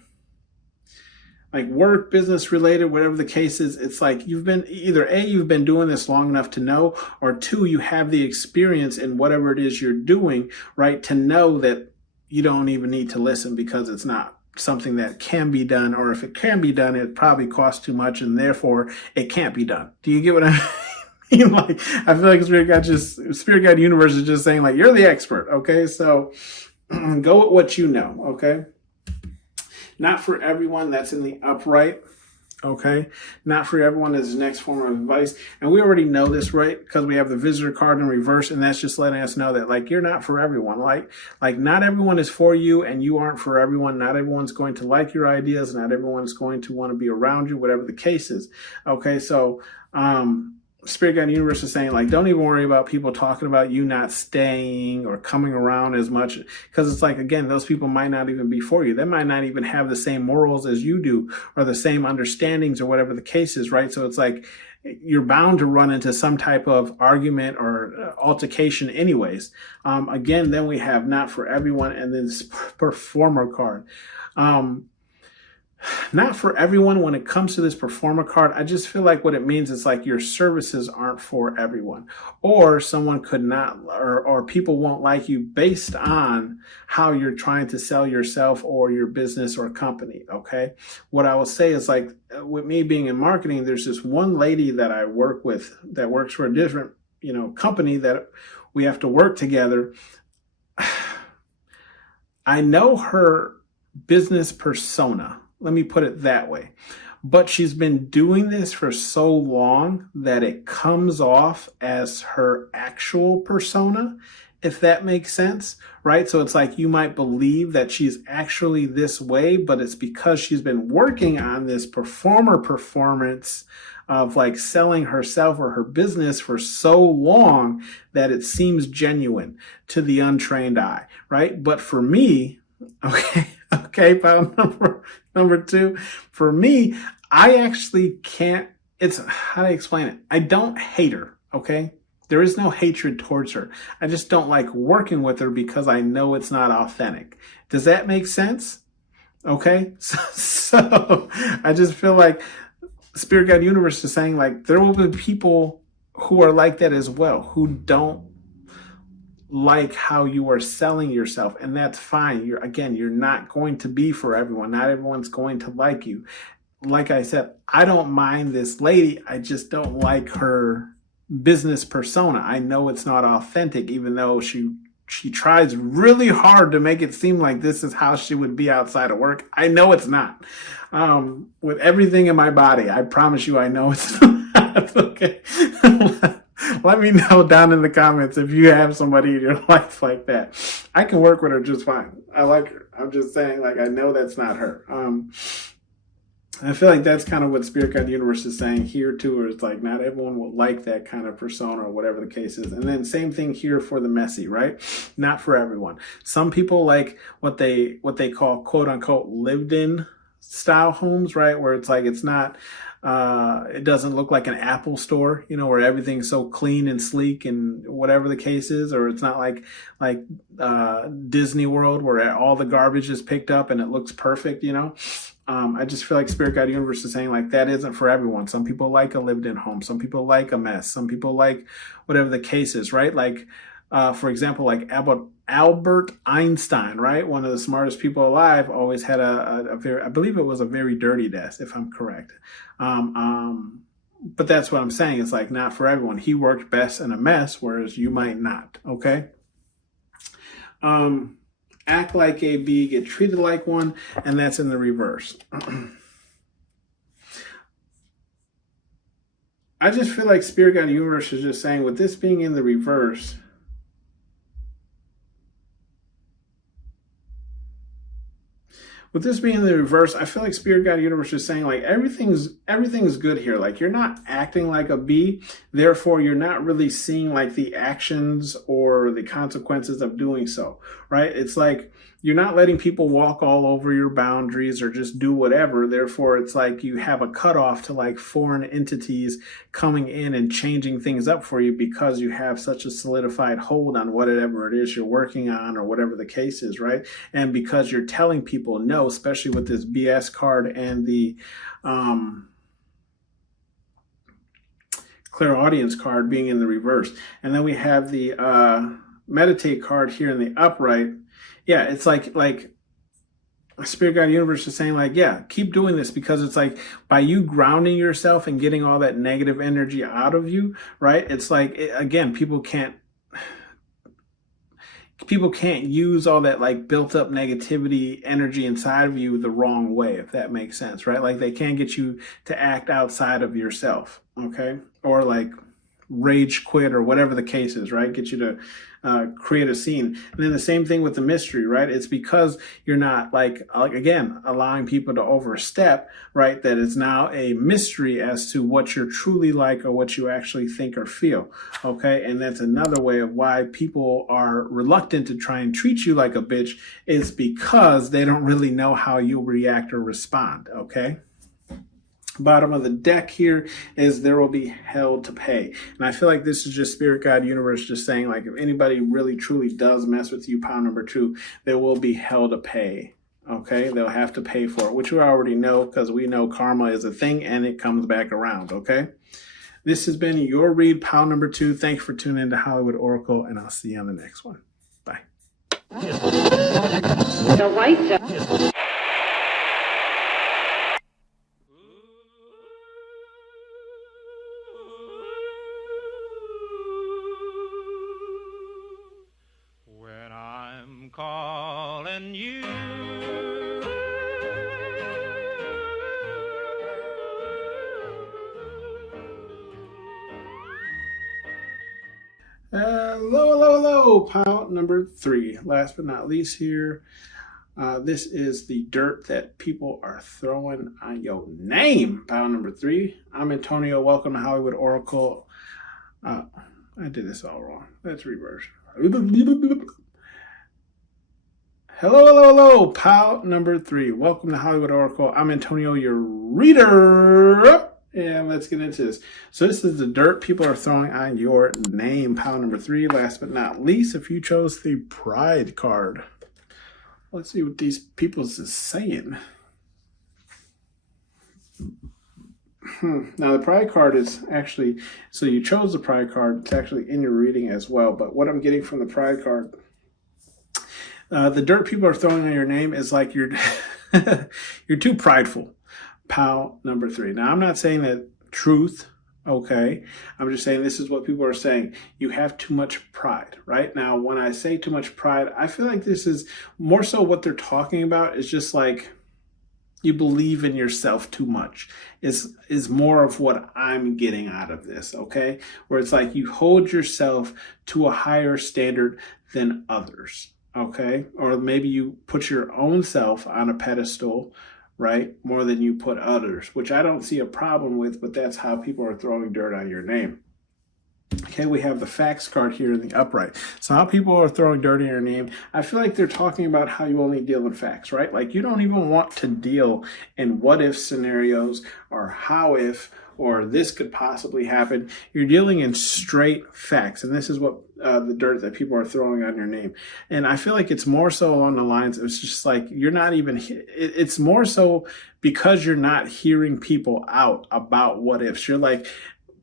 like work, business related, whatever the case is, it's like you've been doing this long enough to know, or 2, you have the experience in whatever it is you're doing, right? To know that you don't even need to listen because it's not something that can be done, or if it can be done, it probably costs too much and therefore it can't be done. Do you get what I mean? Like, I feel like Spirit Guide Universe is just saying like, you're the expert. Okay. So go with what you know. Okay. Not for everyone. That's in the upright. Okay. Not for everyone is the next form of advice. And we already know this, right? Because we have the visitor card in reverse, and that's just letting us know that like, you're not for everyone. Like not everyone is for you and you aren't for everyone. Not everyone's going to like your ideas. Not everyone's going to want to be around you, whatever the case is. Okay. So, Spirit Guide Universe is saying like, don't even worry about people talking about you not staying or coming around as much, because it's like, again, those people might not even be for you. They might not even have the same morals as you do or the same understandings or whatever the case is, right? So it's like you're bound to run into some type of argument or altercation anyways. Again, then we have not for everyone, and then this performer card. not for everyone when it comes to this performer card. I just feel like what it means is like your services aren't for everyone, or someone could not, or people won't like you based on how you're trying to sell yourself or your business or company. Okay. What I will say is like with me being in marketing, there's this one lady that I work with that works for a different, company that we have to work together. I know her business persona. Let me put it that way. But she's been doing this for so long that it comes off as her actual persona, if that makes sense, right? So it's like you might believe that she's actually this way, but it's because she's been working on this performance of like selling herself or her business for so long that it seems genuine to the untrained eye, right? But for me, okay, pile number two. For me, I actually can't, how do I explain it? I don't hate her, okay? There is no hatred towards her. I just don't like working with her because I know it's not authentic. Does that make sense? Okay, so I just feel like Spirit Guide Universe is saying like there will be people who are like that as well, who don't like how you are selling yourself, and that's fine. You're not going to be for everyone. Not everyone's going to like you. Like I said, I don't mind this lady. I just don't like her business persona. I know it's not authentic, even though she tries really hard to make it seem like this is how she would be outside of work. I know it's not. With everything in my body, I promise you, I know it's not. Okay. Let me know down in the comments if you have somebody in your life like that. I can work with her just fine. I like her. I'm just saying, like, I know that's not her. I feel like that's kind of what Spirit Guide Universe is saying here too, or it's like not everyone will like that kind of persona or whatever the case is. And then same thing here for the messy, right? Not for everyone. Some people like what they call quote unquote lived in style homes, right? Where it's like it's not it doesn't look like an Apple store, where everything's so clean and sleek and whatever the case is, or it's not like Disney World where all the garbage is picked up and it looks perfect, I just feel like Spirit Guide Universe is saying like that isn't for everyone. Some people like a lived in home. Some people like a mess. Some people like whatever the case is, right? Like, for example, like Albert Einstein, right? One of the smartest people alive, always had a very, I believe it was a very dirty desk, if I'm correct. But that's what I'm saying. It's like not for everyone. He worked best in a mess, whereas you might not. Okay. Act like a B, get treated like one, and that's in the reverse. I just feel like Spirit Guide Universe is just saying with this being in the reverse, I feel like Spirit Guide Universe is saying like everything's good here. Like you're not acting like a B, therefore you're not really seeing like the actions or the consequences of doing so, right? It's like you're not letting people walk all over your boundaries or just do whatever. Therefore, it's like you have a cutoff to like foreign entities coming in and changing things up for you because you have such a solidified hold on whatever it is you're working on or whatever the case is, right? And because you're telling people no, especially with this BS card and the clairaudience card being in the reverse. And then we have the meditate card here in the upright. Yeah, it's like Spirit Guide Universe is saying like, yeah, keep doing this because it's like by you grounding yourself and getting all that negative energy out of you, right? It's like, again, people can't use all that like built up negativity energy inside of you the wrong way, if that makes sense, right? Like they can't get you to act outside of yourself, okay? Or like rage quit or whatever the case is, right? Get you to create a scene. And then the same thing with the mystery, right? It's because you're not like again, allowing people to overstep, right? That it's now a mystery as to what you're truly like or what you actually think or feel, okay? And that's another way of why people are reluctant to try and treat you like a bitch is because they don't really know how you'll react or respond, okay? Bottom of the deck here is there will be hell to pay. And I feel like this is just Spirit Guide Universe just saying like if anybody really truly does mess with you, pile number 2, there will be hell to pay. Okay, they'll have to pay for it, which we already know because we know karma is a thing and it comes back around. Okay, this has been your read, pile number 2. Thanks for tuning in to Hollywood Oracle, and I'll see you on the next one. Bye. The lights are... When I'm calling you, Hello, pile number 3. Last but not least here, this is the dirt that people are throwing on your name, pile number 3. I'm Antonio. Welcome to Hollywood Oracle. I did this all wrong. Let's reverse. Hello, pile number 3. Welcome to Hollywood Oracle. I'm Antonio, your reader. And let's get into this. So this is the dirt people are throwing on your name, pile number 3. Last but not least, if you chose the pride card, let's see what these people is saying. Now the pride card is actually, so you chose the pride card. It's actually in your reading as well. But what I'm getting from the pride card, the dirt people are throwing on your name is like you're you're too prideful. Pile number 3. Now, I'm not saying that truth, okay? I'm just saying this is what people are saying. You have too much pride, right? Now, when I say too much pride, I feel like this is more so what they're talking about is just like you believe in yourself too much is more of what I'm getting out of this, okay? Where it's like you hold yourself to a higher standard than others, okay? Or maybe you put your own self on a pedestal, right? More than you put others, which I don't see a problem with, but that's how people are throwing dirt on your name. Okay, we have the facts card here in the upright. So how people are throwing dirt on your name, I feel like they're talking about how you only deal in facts, right? Like you don't even want to deal in what if scenarios or how if or this could possibly happen. You're dealing in straight facts. And this is what the dirt that people are throwing on your name. And I feel like it's more so along the lines, it's just like you're not even, it's more so because you're not hearing people out about what ifs. You're like,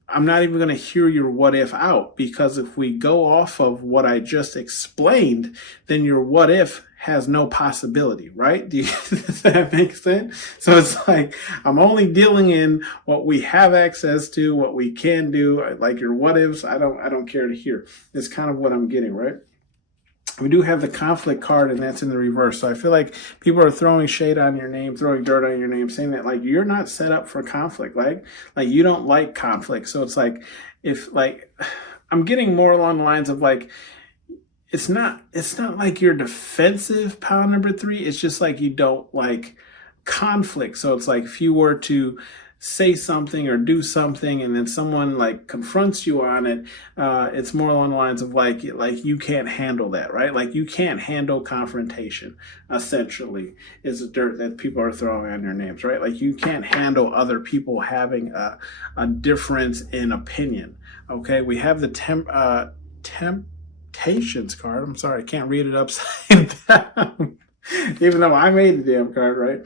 I'm not even going to hear your what if out, because if we go off of what I just explained, then your what if has no possibility, right? Does that make sense? So it's like, I'm only dealing in what we have access to, what we can do. Like your what ifs, I don't care to hear. It's kind of what I'm getting, right? We do have the conflict card, and that's in the reverse. So I feel like people are throwing shade on your name, throwing dirt on your name, saying that like you're not set up for conflict, like you don't like conflict. So it's like, if like, I'm getting more along the lines of like, it's not like you're defensive, pile number 3. It's just like you don't like conflict. So it's like if you were to say something or do something and then someone like confronts you on it, it's more along the lines of like you can't handle that, right? Like you can't handle confrontation, essentially, is the dirt that people are throwing on your names, right? Like you can't handle other people having a difference in opinion. Okay, we have the temptations card. I'm sorry, I can't read it upside down. Even though I made the damn card, right?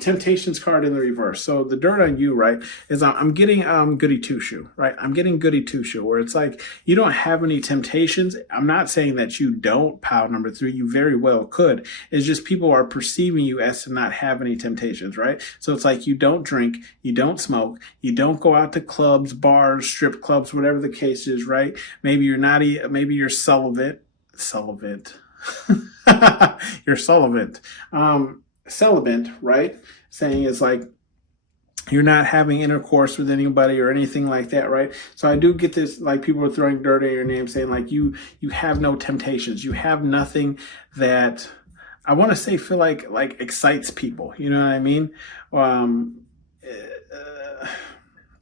Temptations card in the reverse. So the dirt on you, right, is I'm getting goody two-shoe, right? I'm getting goody two-shoe, where it's like you don't have any temptations. I'm not saying that you don't, pile number 3. You very well could. It's just people are perceiving you as to not have any temptations, right? So it's like you don't drink, you don't smoke, you don't go out to clubs, bars, strip clubs, whatever the case is, right? Maybe you're not, maybe you're celibate. You're celibate, right? Saying it's like you're not having intercourse with anybody or anything like that, right? So I do get this, like people are throwing dirt at your name, saying like you have no temptations, you have nothing that I want to say feel like excites people. You know what I mean?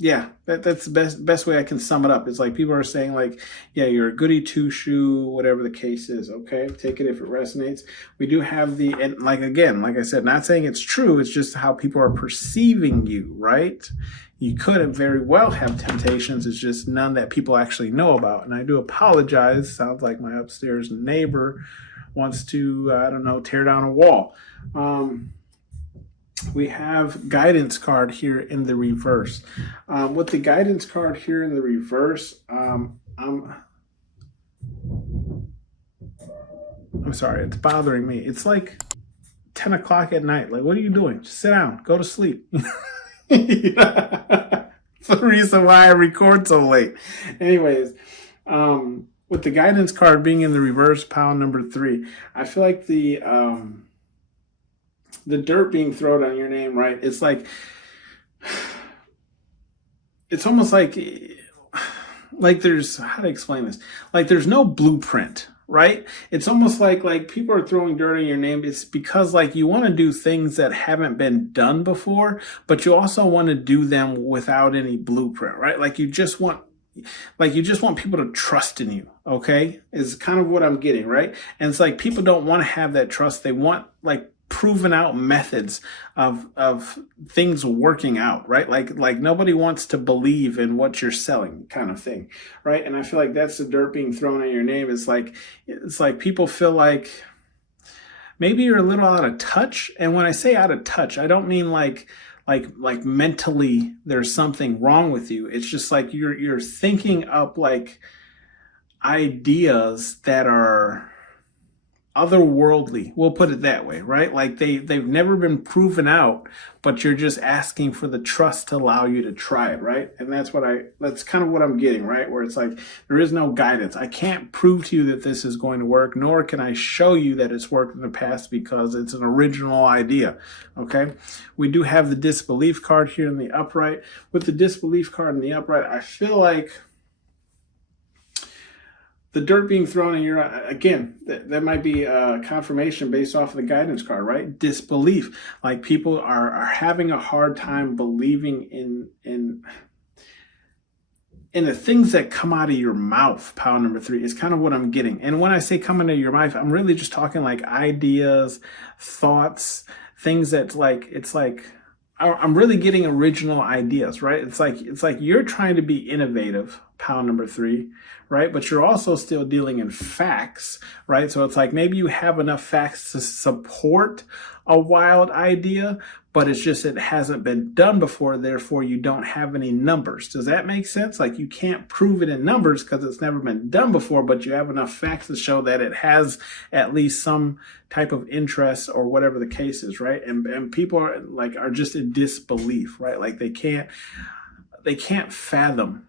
Yeah, that's the best way I can sum it up. It's like people are saying like, yeah, you're a goody two-shoe, whatever the case is. Okay, take it if it resonates. We do have and like, again, like I said, not saying it's true. It's just how people are perceiving you, right? You could very well have temptations. It's just none that people actually know about. And I do apologize. Sounds like my upstairs neighbor wants to, I don't know, tear down a wall. We have guidance card here in the reverse. With the guidance card here in the reverse, I'm sorry, it's bothering me. It's like 10 o'clock at night. Like, what are you doing? Just sit down, go to sleep. It's the reason why I record so late. Anyways, with the guidance card being in the reverse, pile number 3, I feel like the dirt being thrown on your name, right? It's like, it's almost like there's, how to explain this? Like there's no blueprint, right? It's almost like people are throwing dirt on your name. It's because like you want to do things that haven't been done before, but you also want to do them without any blueprint, right? Like you just want people to trust in you, okay? Is kind of what I'm getting, right? And it's like people don't want to have that trust. They want like proven out methods of things working out, right? Like nobody wants to believe in what you're selling, kind of thing, right? And I feel like that's the dirt being thrown on your name. It's like people feel like maybe you're a little out of touch. And when I say out of touch, I don't mean like mentally there's something wrong with you. It's just like you're thinking up like ideas that are otherworldly, we'll put it that way, right? Like they've never been proven out, but you're just asking for the trust to allow you to try it, right? And that's kind of what I'm getting, right? Where it's like there is no guidance. I can't prove to you that this is going to work, nor can I show you that it's worked in the past because it's an original idea. Okay, we do have the disbelief card here in the upright. With the disbelief card in the upright, I feel like the dirt being thrown in your, again, that might be a confirmation based off of the guidance card, right? Disbelief. Like people are having a hard time believing in the things that come out of your mouth. Pile number 3 is kind of what I'm getting. And when I say come out of your mouth, I'm really just talking like ideas, thoughts, things that's like, it's like, I'm really getting original ideas, right? It's like you're trying to be innovative, pile number 3, right? But you're also still dealing in facts, right? So it's like maybe you have enough facts to support a wild idea, but it's just it hasn't been done before, therefore you don't have any numbers. Does that make sense? Like you can't prove it in numbers because it's never been done before, but you have enough facts to show that it has at least some type of interest or whatever the case is, right? And people are just in disbelief, right? Like they can't fathom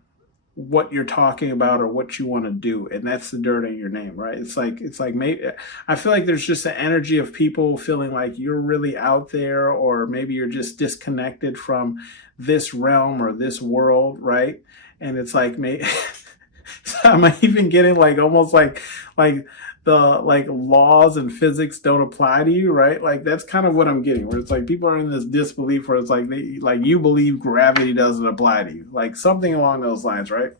what you're talking about or what you want to do, and that's the dirt in your name, right? It's like maybe I feel like there's just an energy of people feeling like you're really out there, or maybe you're just disconnected from this realm or this world, right? And it's like maybe am I even getting like almost like the laws and physics don't apply to you, right? Like that's kind of what I'm getting, where it's like people are in this disbelief where it's like you believe gravity doesn't apply to you, like something along those lines, right?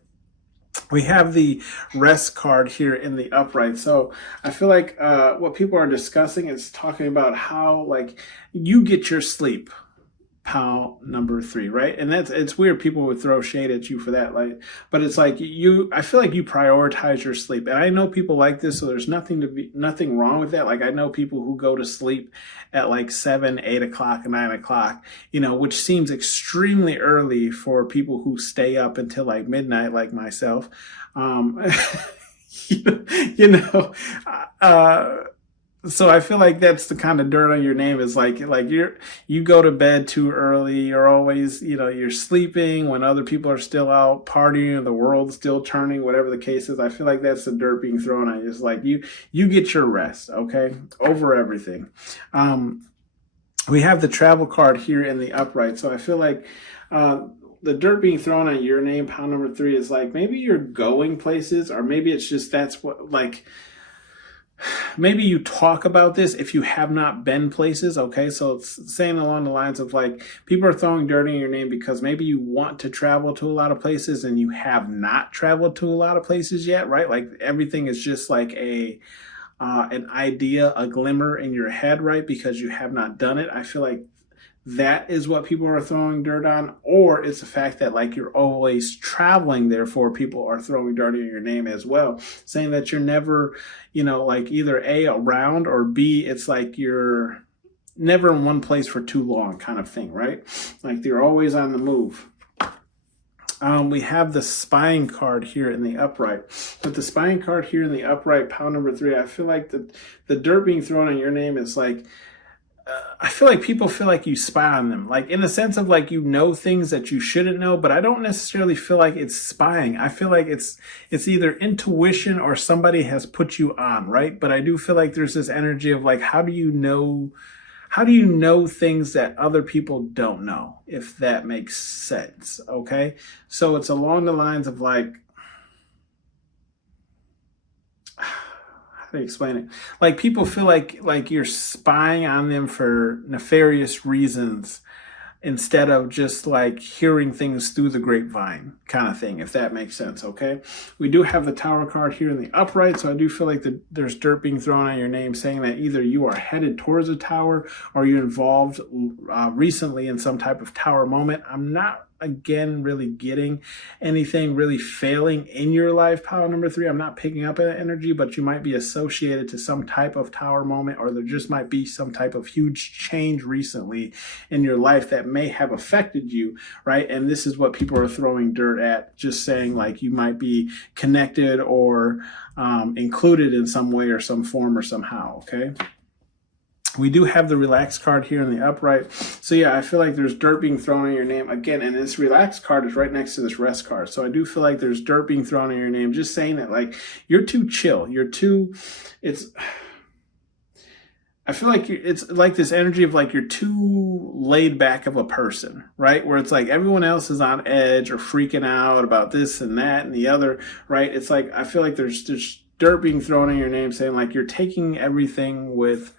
We have the rest card here in the upright. So I feel like what people are discussing is talking about how like you get your sleep. Pile number 3, right? And it's weird people would throw shade at you for that, like, but it's like I feel like you prioritize your sleep, and I know people like this, so there's nothing wrong with that. Like I know people who go to sleep at like 7, 8 o'clock, 9 o'clock, which seems extremely early for people who stay up until like midnight, like myself. So I feel like that's the kind of dirt on your name, is like you go to bed too early. You're always, you're sleeping when other people are still out partying, the world's still turning, whatever the case is. I feel like that's the dirt being thrown on you. It's like you get your rest, okay, over everything. We have the travel card here in the upright. So I feel like the dirt being thrown on your name, pile number 3, is like maybe you're going places, or maybe it's just that's what like. Maybe you talk about this if you have not been places, okay? So it's saying along the lines of like people are throwing dirt in your name because maybe you want to travel to a lot of places and you have not traveled to a lot of places yet, right? Like everything is just like an idea, a glimmer in your head, right? Because you have not done it. I feel like that is what people are throwing dirt on, or it's the fact that like you're always traveling, therefore people are throwing dirt on your name as well, saying that you're never, like either A, around, or B, it's like you're never in one place for too long kind of thing, right? Like you're always on the move. We have the spying card here in the upright. But the spying card here in the upright, pile number 3, I feel like the dirt being thrown on your name is like, I feel like people feel like you spy on them, like in the sense of like things that you shouldn't know, but I don't necessarily feel like it's spying. I feel like it's either intuition or somebody has put you on, right? But I do feel like there's this energy of like, how do you know things that other people don't know, if that makes sense, okay? So it's along the lines of like, how do you explain it? Like people feel like you're spying on them for nefarious reasons instead of just like hearing things through the grapevine kind of thing, if that makes sense, okay? We do have the Tower card here in the upright, so I do feel like there's dirt being thrown on your name, saying that either you are headed towards a tower or you're involved recently in some type of tower moment. I'm not, again, really getting anything really failing in your life, pile number 3. I'm not picking up that energy, but you might be associated to some type of tower moment, or there just might be some type of huge change recently in your life that may have affected you, right? And this is what people are throwing dirt at, just saying like you might be connected or included in some way or some form or somehow, okay? We do have the relax card here in the upright. So yeah, I feel like there's dirt being thrown on your name again, and this relax card is right next to this rest card. So I do feel like there's dirt being thrown on your name, just saying that like you're too chill. I feel like it's like this energy of like you're too laid back of a person, right? Where it's like everyone else is on edge or freaking out about this and that and the other, right? It's like I feel like there's dirt being thrown on your name, saying like you're taking everything with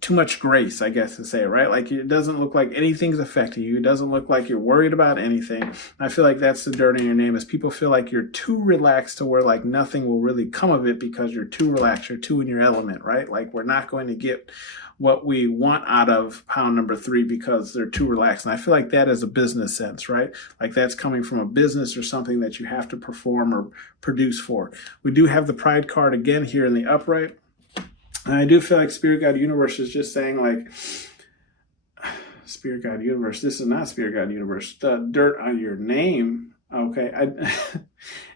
too much grace, I guess to say, right? Like it doesn't look like anything's affecting you. It doesn't look like you're worried about anything. I feel like that's the dirt in your name, is people feel like you're too relaxed to where like nothing will really come of it because you're too relaxed, you're too in your element, right? Like we're not going to get what we want out of pile number 3 because they're too relaxed. And I feel like that is a business sense, right? Like that's coming from a business or something that you have to perform or produce for. We do have the pride card again here in the upright. And I do feel like Spirit Guide Universe is just saying like, Spirit Guide Universe, this is not Spirit Guide Universe, the dirt on your name, okay,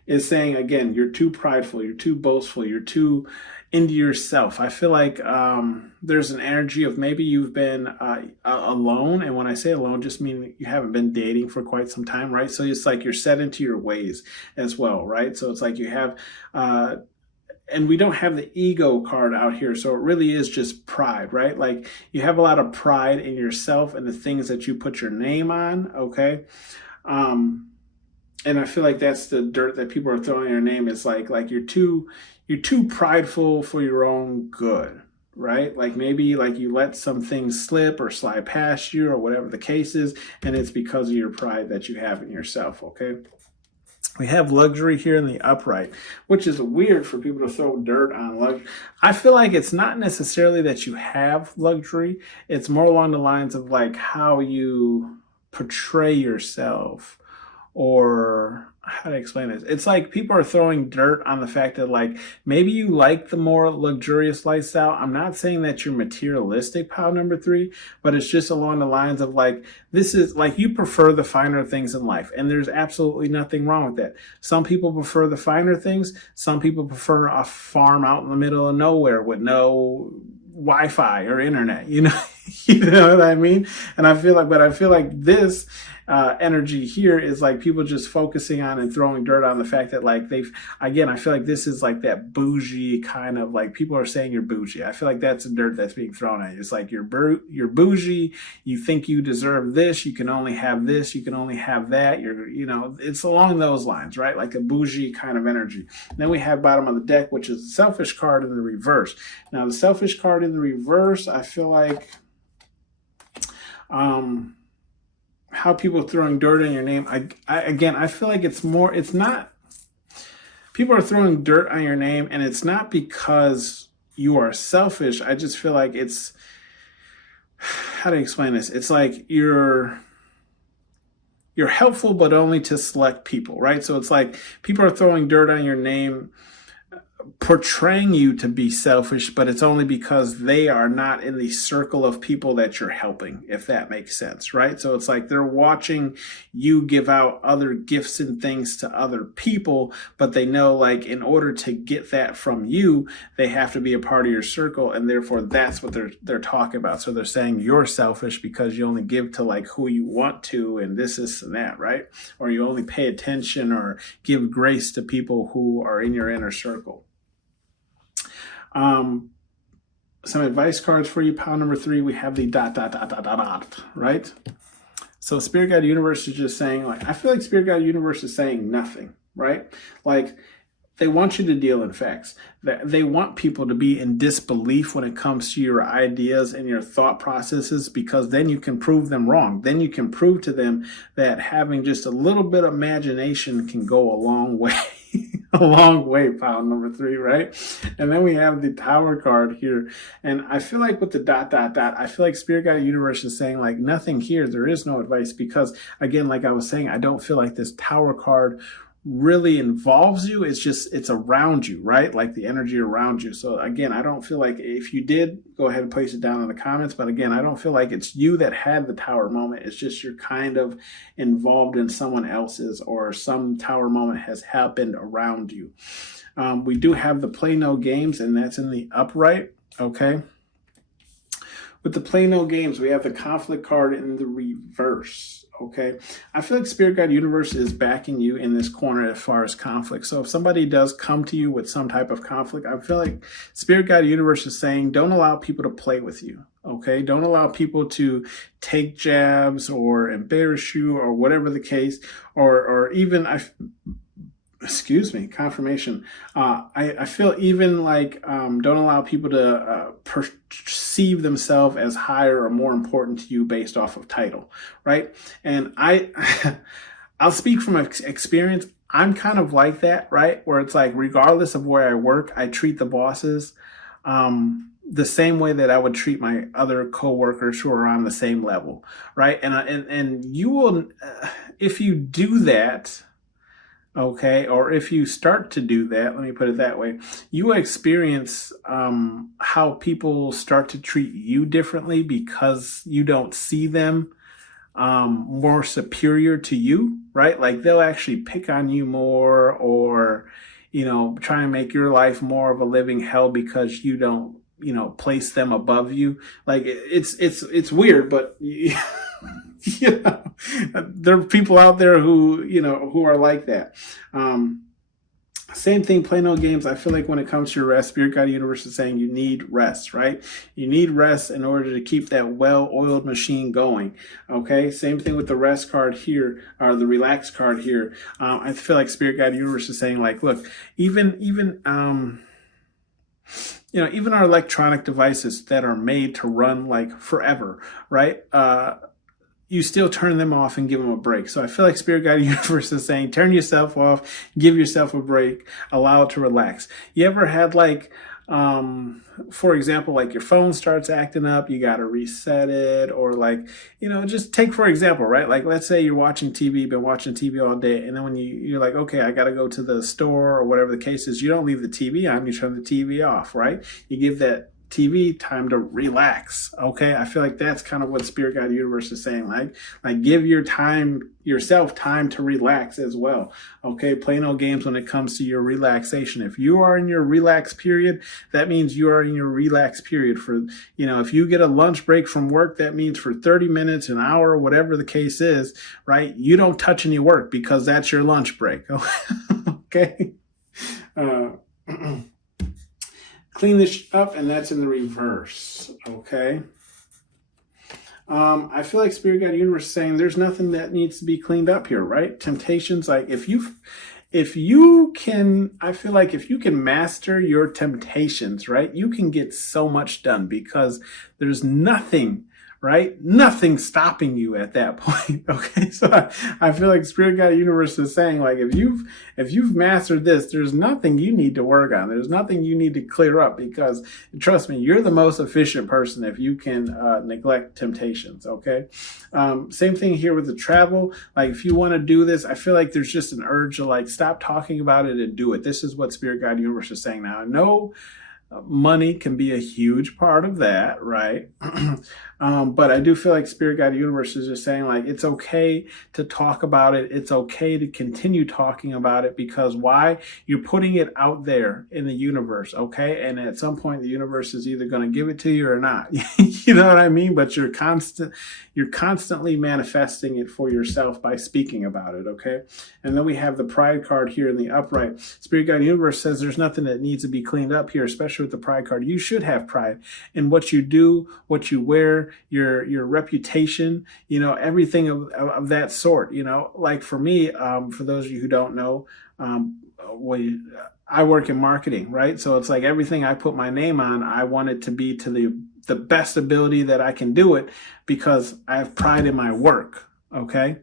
is saying again, you're too prideful, you're too boastful, you're too into yourself. I feel like there's an energy of maybe you've been alone, and when I say alone, just mean you haven't been dating for quite some time, right? So it's like you're set into your ways as well, right? So it's like you have and we don't have the ego card out here, so it really is just pride, right? Like you have a lot of pride in yourself and the things that you put your name on, okay? And I feel like that's the dirt that people are throwing in your name. Is like you're too prideful for your own good, right? Like maybe like you let some things slip or slide past you or whatever the case is, and it's because of your pride that you have in yourself, okay? We have luxury here in the upright, which is weird for people to throw dirt on luxury. I feel like it's not necessarily that you have luxury. It's more along the lines of like how you portray yourself, or how to explain this. It's like people are throwing dirt on the fact that like maybe you like the more luxurious lifestyle. I'm not saying that you're materialistic, pile number 3, but it's just along the lines of like, this is like you prefer the finer things in life, and there's absolutely nothing wrong with that. Some people prefer the finer things. Some people prefer a farm out in the middle of nowhere with no Wi-Fi or internet, you know, you know what I mean? And I feel like this energy here is like people just focusing on and throwing dirt on the fact that like I feel like this is like that bougie kind of like, people are saying you're bougie. I feel like that's the dirt that's being thrown at you. It's like you're bougie. You think you deserve this. You can only have this. You can only have that. It's along those lines, right? Like a bougie kind of energy. And then we have bottom of the deck, which is the selfish card in the reverse. Now the selfish card in the reverse, I feel like, how people are throwing dirt on your name. I feel like it's not, people are throwing dirt on your name, and it's not because you are selfish. I just feel like it's how do you explain this? It's like you're helpful, but only to select people, right? So it's like people are throwing dirt on your name, portraying you to be selfish, but it's only because they are not in the circle of people that you're helping, if that makes sense, right? So it's like they're watching you give out other gifts and things to other people, but they know, like, in order to get that from you, they have to be a part of your circle, and therefore that's what they're talking about. So they're saying you're selfish because you only give to like who you want to, and this and that, right? Or you only pay attention or give grace to people who are in your inner circle. Some advice cards for you. Pile number 3, we have the ... right? So Spirit Guide Universe is just saying, like, I feel like Spirit Guide Universe is saying nothing, right? Like, they want you to deal in facts. They want people to be in disbelief when it comes to your ideas and your thought processes, because then you can prove them wrong. Then you can prove to them that having just a little bit of imagination can go a long way. A long way, pile number 3, right? And then we have the Tower card here. And I feel like with the ... I feel like Spirit Guide Universe is saying, like, nothing here. There is no advice, because, again, like I was saying, I don't feel like this Tower card really involves you. It's around you, right? Like the energy around you. So again, I don't feel like, if you did, go ahead and place it down in the comments. But again, I don't feel like it's you that had the Tower moment. It's just you're kind of involved in someone else's, or some Tower moment has happened around you. We do have the Play No Games, and that's in the upright. Okay. With the Play No Games, we have the Conflict card in the reverse. Okay, I feel like Spirit Guide Universe is backing you in this corner as far as conflict. So if somebody does come to you with some type of conflict, I feel like Spirit Guide Universe is saying, don't allow people to play with you. Okay, don't allow people to take jabs or embarrass you or whatever the case, or even confirmation. I feel even like don't allow people to perceive themselves as higher or more important to you based off of title, right? And I'll speak from experience. I'm kind of like that, right? Where it's like, regardless of where I work, I treat the bosses the same way that I would treat my other coworkers who are on the same level, right? And you will, if you do that, okay, or if you start to do that, let me put it that way, you experience how people start to treat you differently, because you don't see them more superior to you, right? Like, they'll actually pick on you more, or, try and make your life more of a living hell because you don't, place them above you. Like, it's weird, but there are people out there who are like that. Same thing, Play No Games. I feel like when it comes to your rest, Spirit Guide Universe is saying you need rest, right? You need rest in order to keep that well-oiled machine going. Okay, same thing with the rest card here, or the relax card here. I feel like Spirit Guide Universe is saying, like, look, even our electronic devices that are made to run like forever, right? You still turn them off and give them a break. So I feel like Spirit Guide Universe is saying, turn yourself off, give yourself a break, allow it to relax. You ever had, like, for example, like your phone starts acting up, you got to reset it, or like, just take, for example, right? Like, let's say you're watching TV, been watching TV all day. And then when you're like, okay, I got to go to the store or whatever the case is, you don't leave the TV on, you turn the TV off, right? You give that TV time to relax. Okay, I feel like that's kind of what Spirit Guide Universe is saying. Like give yourself time to relax as well. Okay, Play No Games when it comes to your relaxation. If you are in your relax period, that means you are in your relax period. For if you get a lunch break from work, that means for 30 minutes, an hour, whatever the case is, right? You don't touch any work, because that's your lunch break. Okay. Clean this up, and that's in the reverse. Okay. I feel like Spirit Guide Universe is saying there's nothing that needs to be cleaned up here, right? Temptations, like if you can, I feel like if you can master your temptations, right, you can get so much done, because there's nothing, right? Nothing's stopping you at that point. Okay. So I feel like Spirit Guide Universe is saying, like, if you've mastered this, there's nothing you need to work on. There's nothing you need to clear up, because trust me, you're the most efficient person if you can neglect temptations. Okay. Same thing here with the travel. Like, if you want to do this, I feel like there's just an urge to, like, stop talking about it and do it. This is what Spirit Guide Universe is saying. Now, I know money can be a huge part of that, right? But I do feel like Spirit Guide Universe is just saying, like, it's okay to talk about it. It's okay to continue talking about it, because why? You're putting it out there in the universe, okay? And at some point, the universe is either going to give it to you or not. You know what I mean? But you're constantly manifesting it for yourself by speaking about it, okay? And then we have the Pride card here in the upright. Spirit Guide Universe says there's nothing that needs to be cleaned up here, especially with the Pride card. You should have pride in what you do, what you wear, your reputation, you know, everything of that sort. You know, like for me, for those of you who don't know, I work in marketing, right? So it's like everything I put my name on, I want it to be to the best ability that I can do it, because I have pride in my work, okay?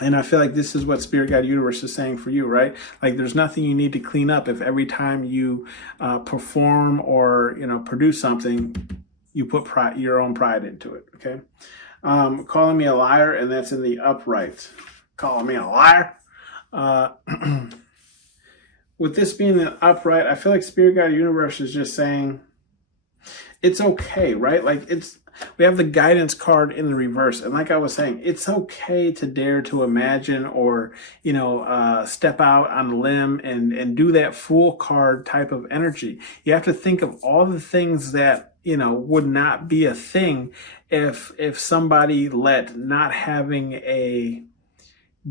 And I feel like this is what Spirit Guide Universe is saying for you, right? Like, there's nothing you need to clean up if every time you perform or, you know, produce something, you put pride, your own pride into it, okay? Calling me a liar, and that's in the upright. Calling me a liar. With this being the upright, I feel like Spirit Guide Universe is just saying it's okay, right? Like, we have the guidance card in the reverse. And like I was saying, it's okay to dare to imagine, or, you know, step out on a limb and do that fool card type of energy. You have to think of all the things that, you know, would not be a thing if somebody let not having a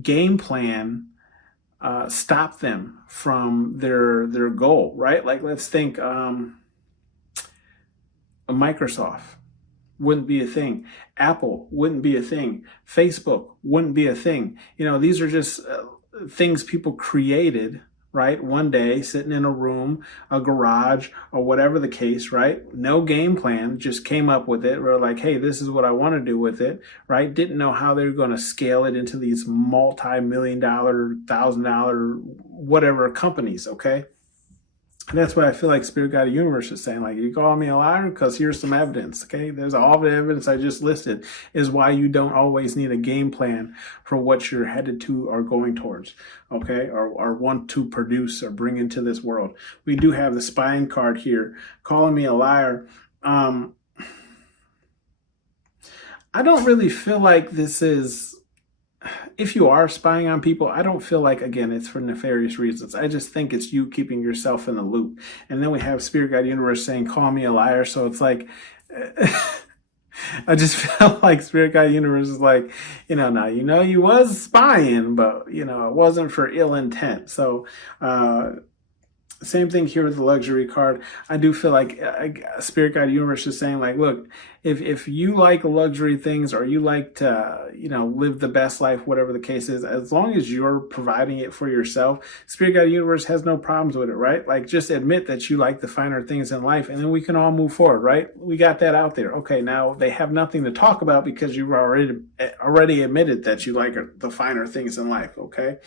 game plan stop them from their goal, right? Like, let's think a Microsoft wouldn't be a thing. Apple wouldn't be a thing. Facebook wouldn't be a thing. You know, these are just things people created, right? One day, sitting in a room, a garage, or whatever the case, right? No game plan, just came up with it. We're like, hey, this is what I want to do with it, right? Didn't know how they were going to scale it into these multi-million-dollar, $1,000, whatever companies, okay? And that's what I feel like Spirit Guide Universe is saying. Like, you call me a liar because here's some evidence, okay? There's all the evidence I just listed is why you don't always need a game plan for what you're headed to or going towards, okay? Or want to produce or bring into this world. We do have the spying card here, calling me a liar. I don't really feel like this is... If you are spying on people, I don't feel like, again, it's for nefarious reasons. I just think it's you keeping yourself in the loop. And then we have Spirit Guide Universe saying, call me a liar. So it's like, I just felt like Spirit Guide Universe is like, you know, now, you know, you was spying, but, you know, it wasn't for ill intent. So, same thing here with the luxury card. I do feel like Spirit Guide Universe is saying, like, look, if you like luxury things, or you like to, you know, live the best life, whatever the case is, as long as you're providing it for yourself, Spirit Guide Universe has no problems with it, right? Like, just admit that you like the finer things in life, and then we can all move forward, right? We got that out there. Okay, now they have nothing to talk about because you've already admitted that you like the finer things in life, okay?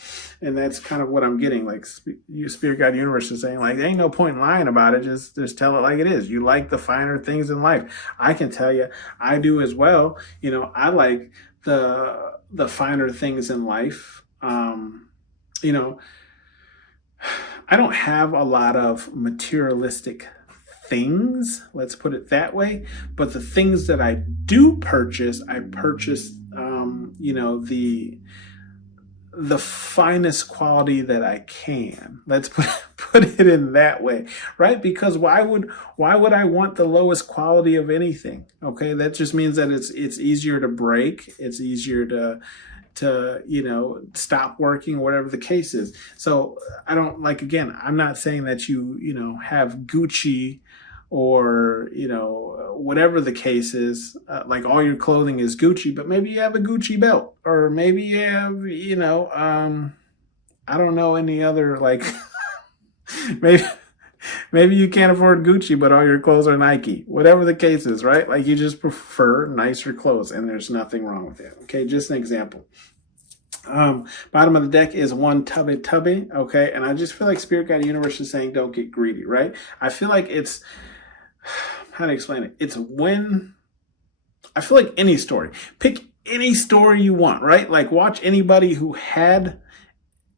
And that's kind of what I'm getting. Like, Spirit Guide Universe is saying, like, there ain't no point in lying about it. Just tell it like it is. You like the finer things in life. I can tell you, I do as well. You know, I like the finer things in life. You know, I don't have a lot of materialistic things, let's put it that way, but the things that I do purchase, I purchase, you know, the finest quality that I can. Let's put it in that way, right? Because why would I want the lowest quality of anything? Okay, that just means that it's easier to break, it's easier to you know, stop working, whatever the case is. So I don't, like, again, I'm not saying that you know, have Gucci or, you know, whatever the case is, like all your clothing is Gucci, but maybe you have a Gucci belt, or maybe you have, you know, I don't know, any other, like, Maybe you can't afford Gucci, but all your clothes are Nike. Whatever the case is, right? Like you just prefer nicer clothes, and there's nothing wrong with that. Okay, just an example. Bottom of the deck is one tubby. Okay, and I just feel like Spirit Guide Universe is saying don't get greedy, right? I feel like it's how to explain it. It's when I feel like any story. Pick any story you want, right? Like watch anybody who had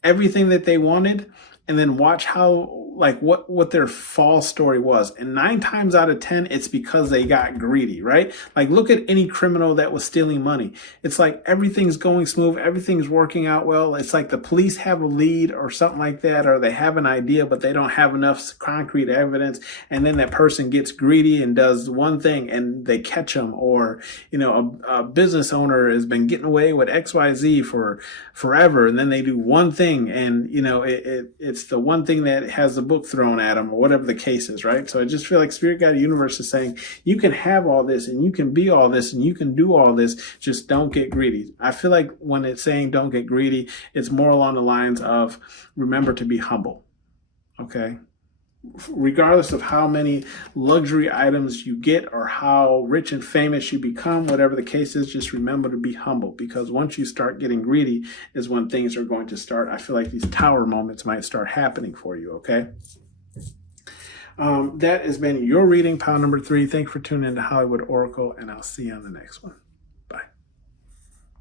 everything that they wanted, and then watch how like what their fall story was. And 9 times out of 10, it's because they got greedy, right? Like look at any criminal that was stealing money. It's like everything's going smooth, everything's working out well. It's like the police have a lead or something like that, or they have an idea, but they don't have enough concrete evidence. And then that person gets greedy and does one thing and they catch them. Or, you know, a business owner has been getting away with XYZ for forever. And then they do one thing, and, you know, it's the one thing that has the book thrown at them, or whatever the case is, right? So I just feel like Spirit Guide Universe is saying you can have all this and you can be all this and you can do all this, just don't get greedy. I feel like when it's saying don't get greedy, it's more along the lines of remember to be humble. Okay, regardless of how many luxury items you get or how rich and famous you become, whatever the case is, just remember to be humble, because once you start getting greedy is when things are going to start. I feel like these tower moments might start happening for you. Okay. That has been your reading, pile number 3. Thank you for tuning in to Hollywood Oracle, and I'll see you on the next one.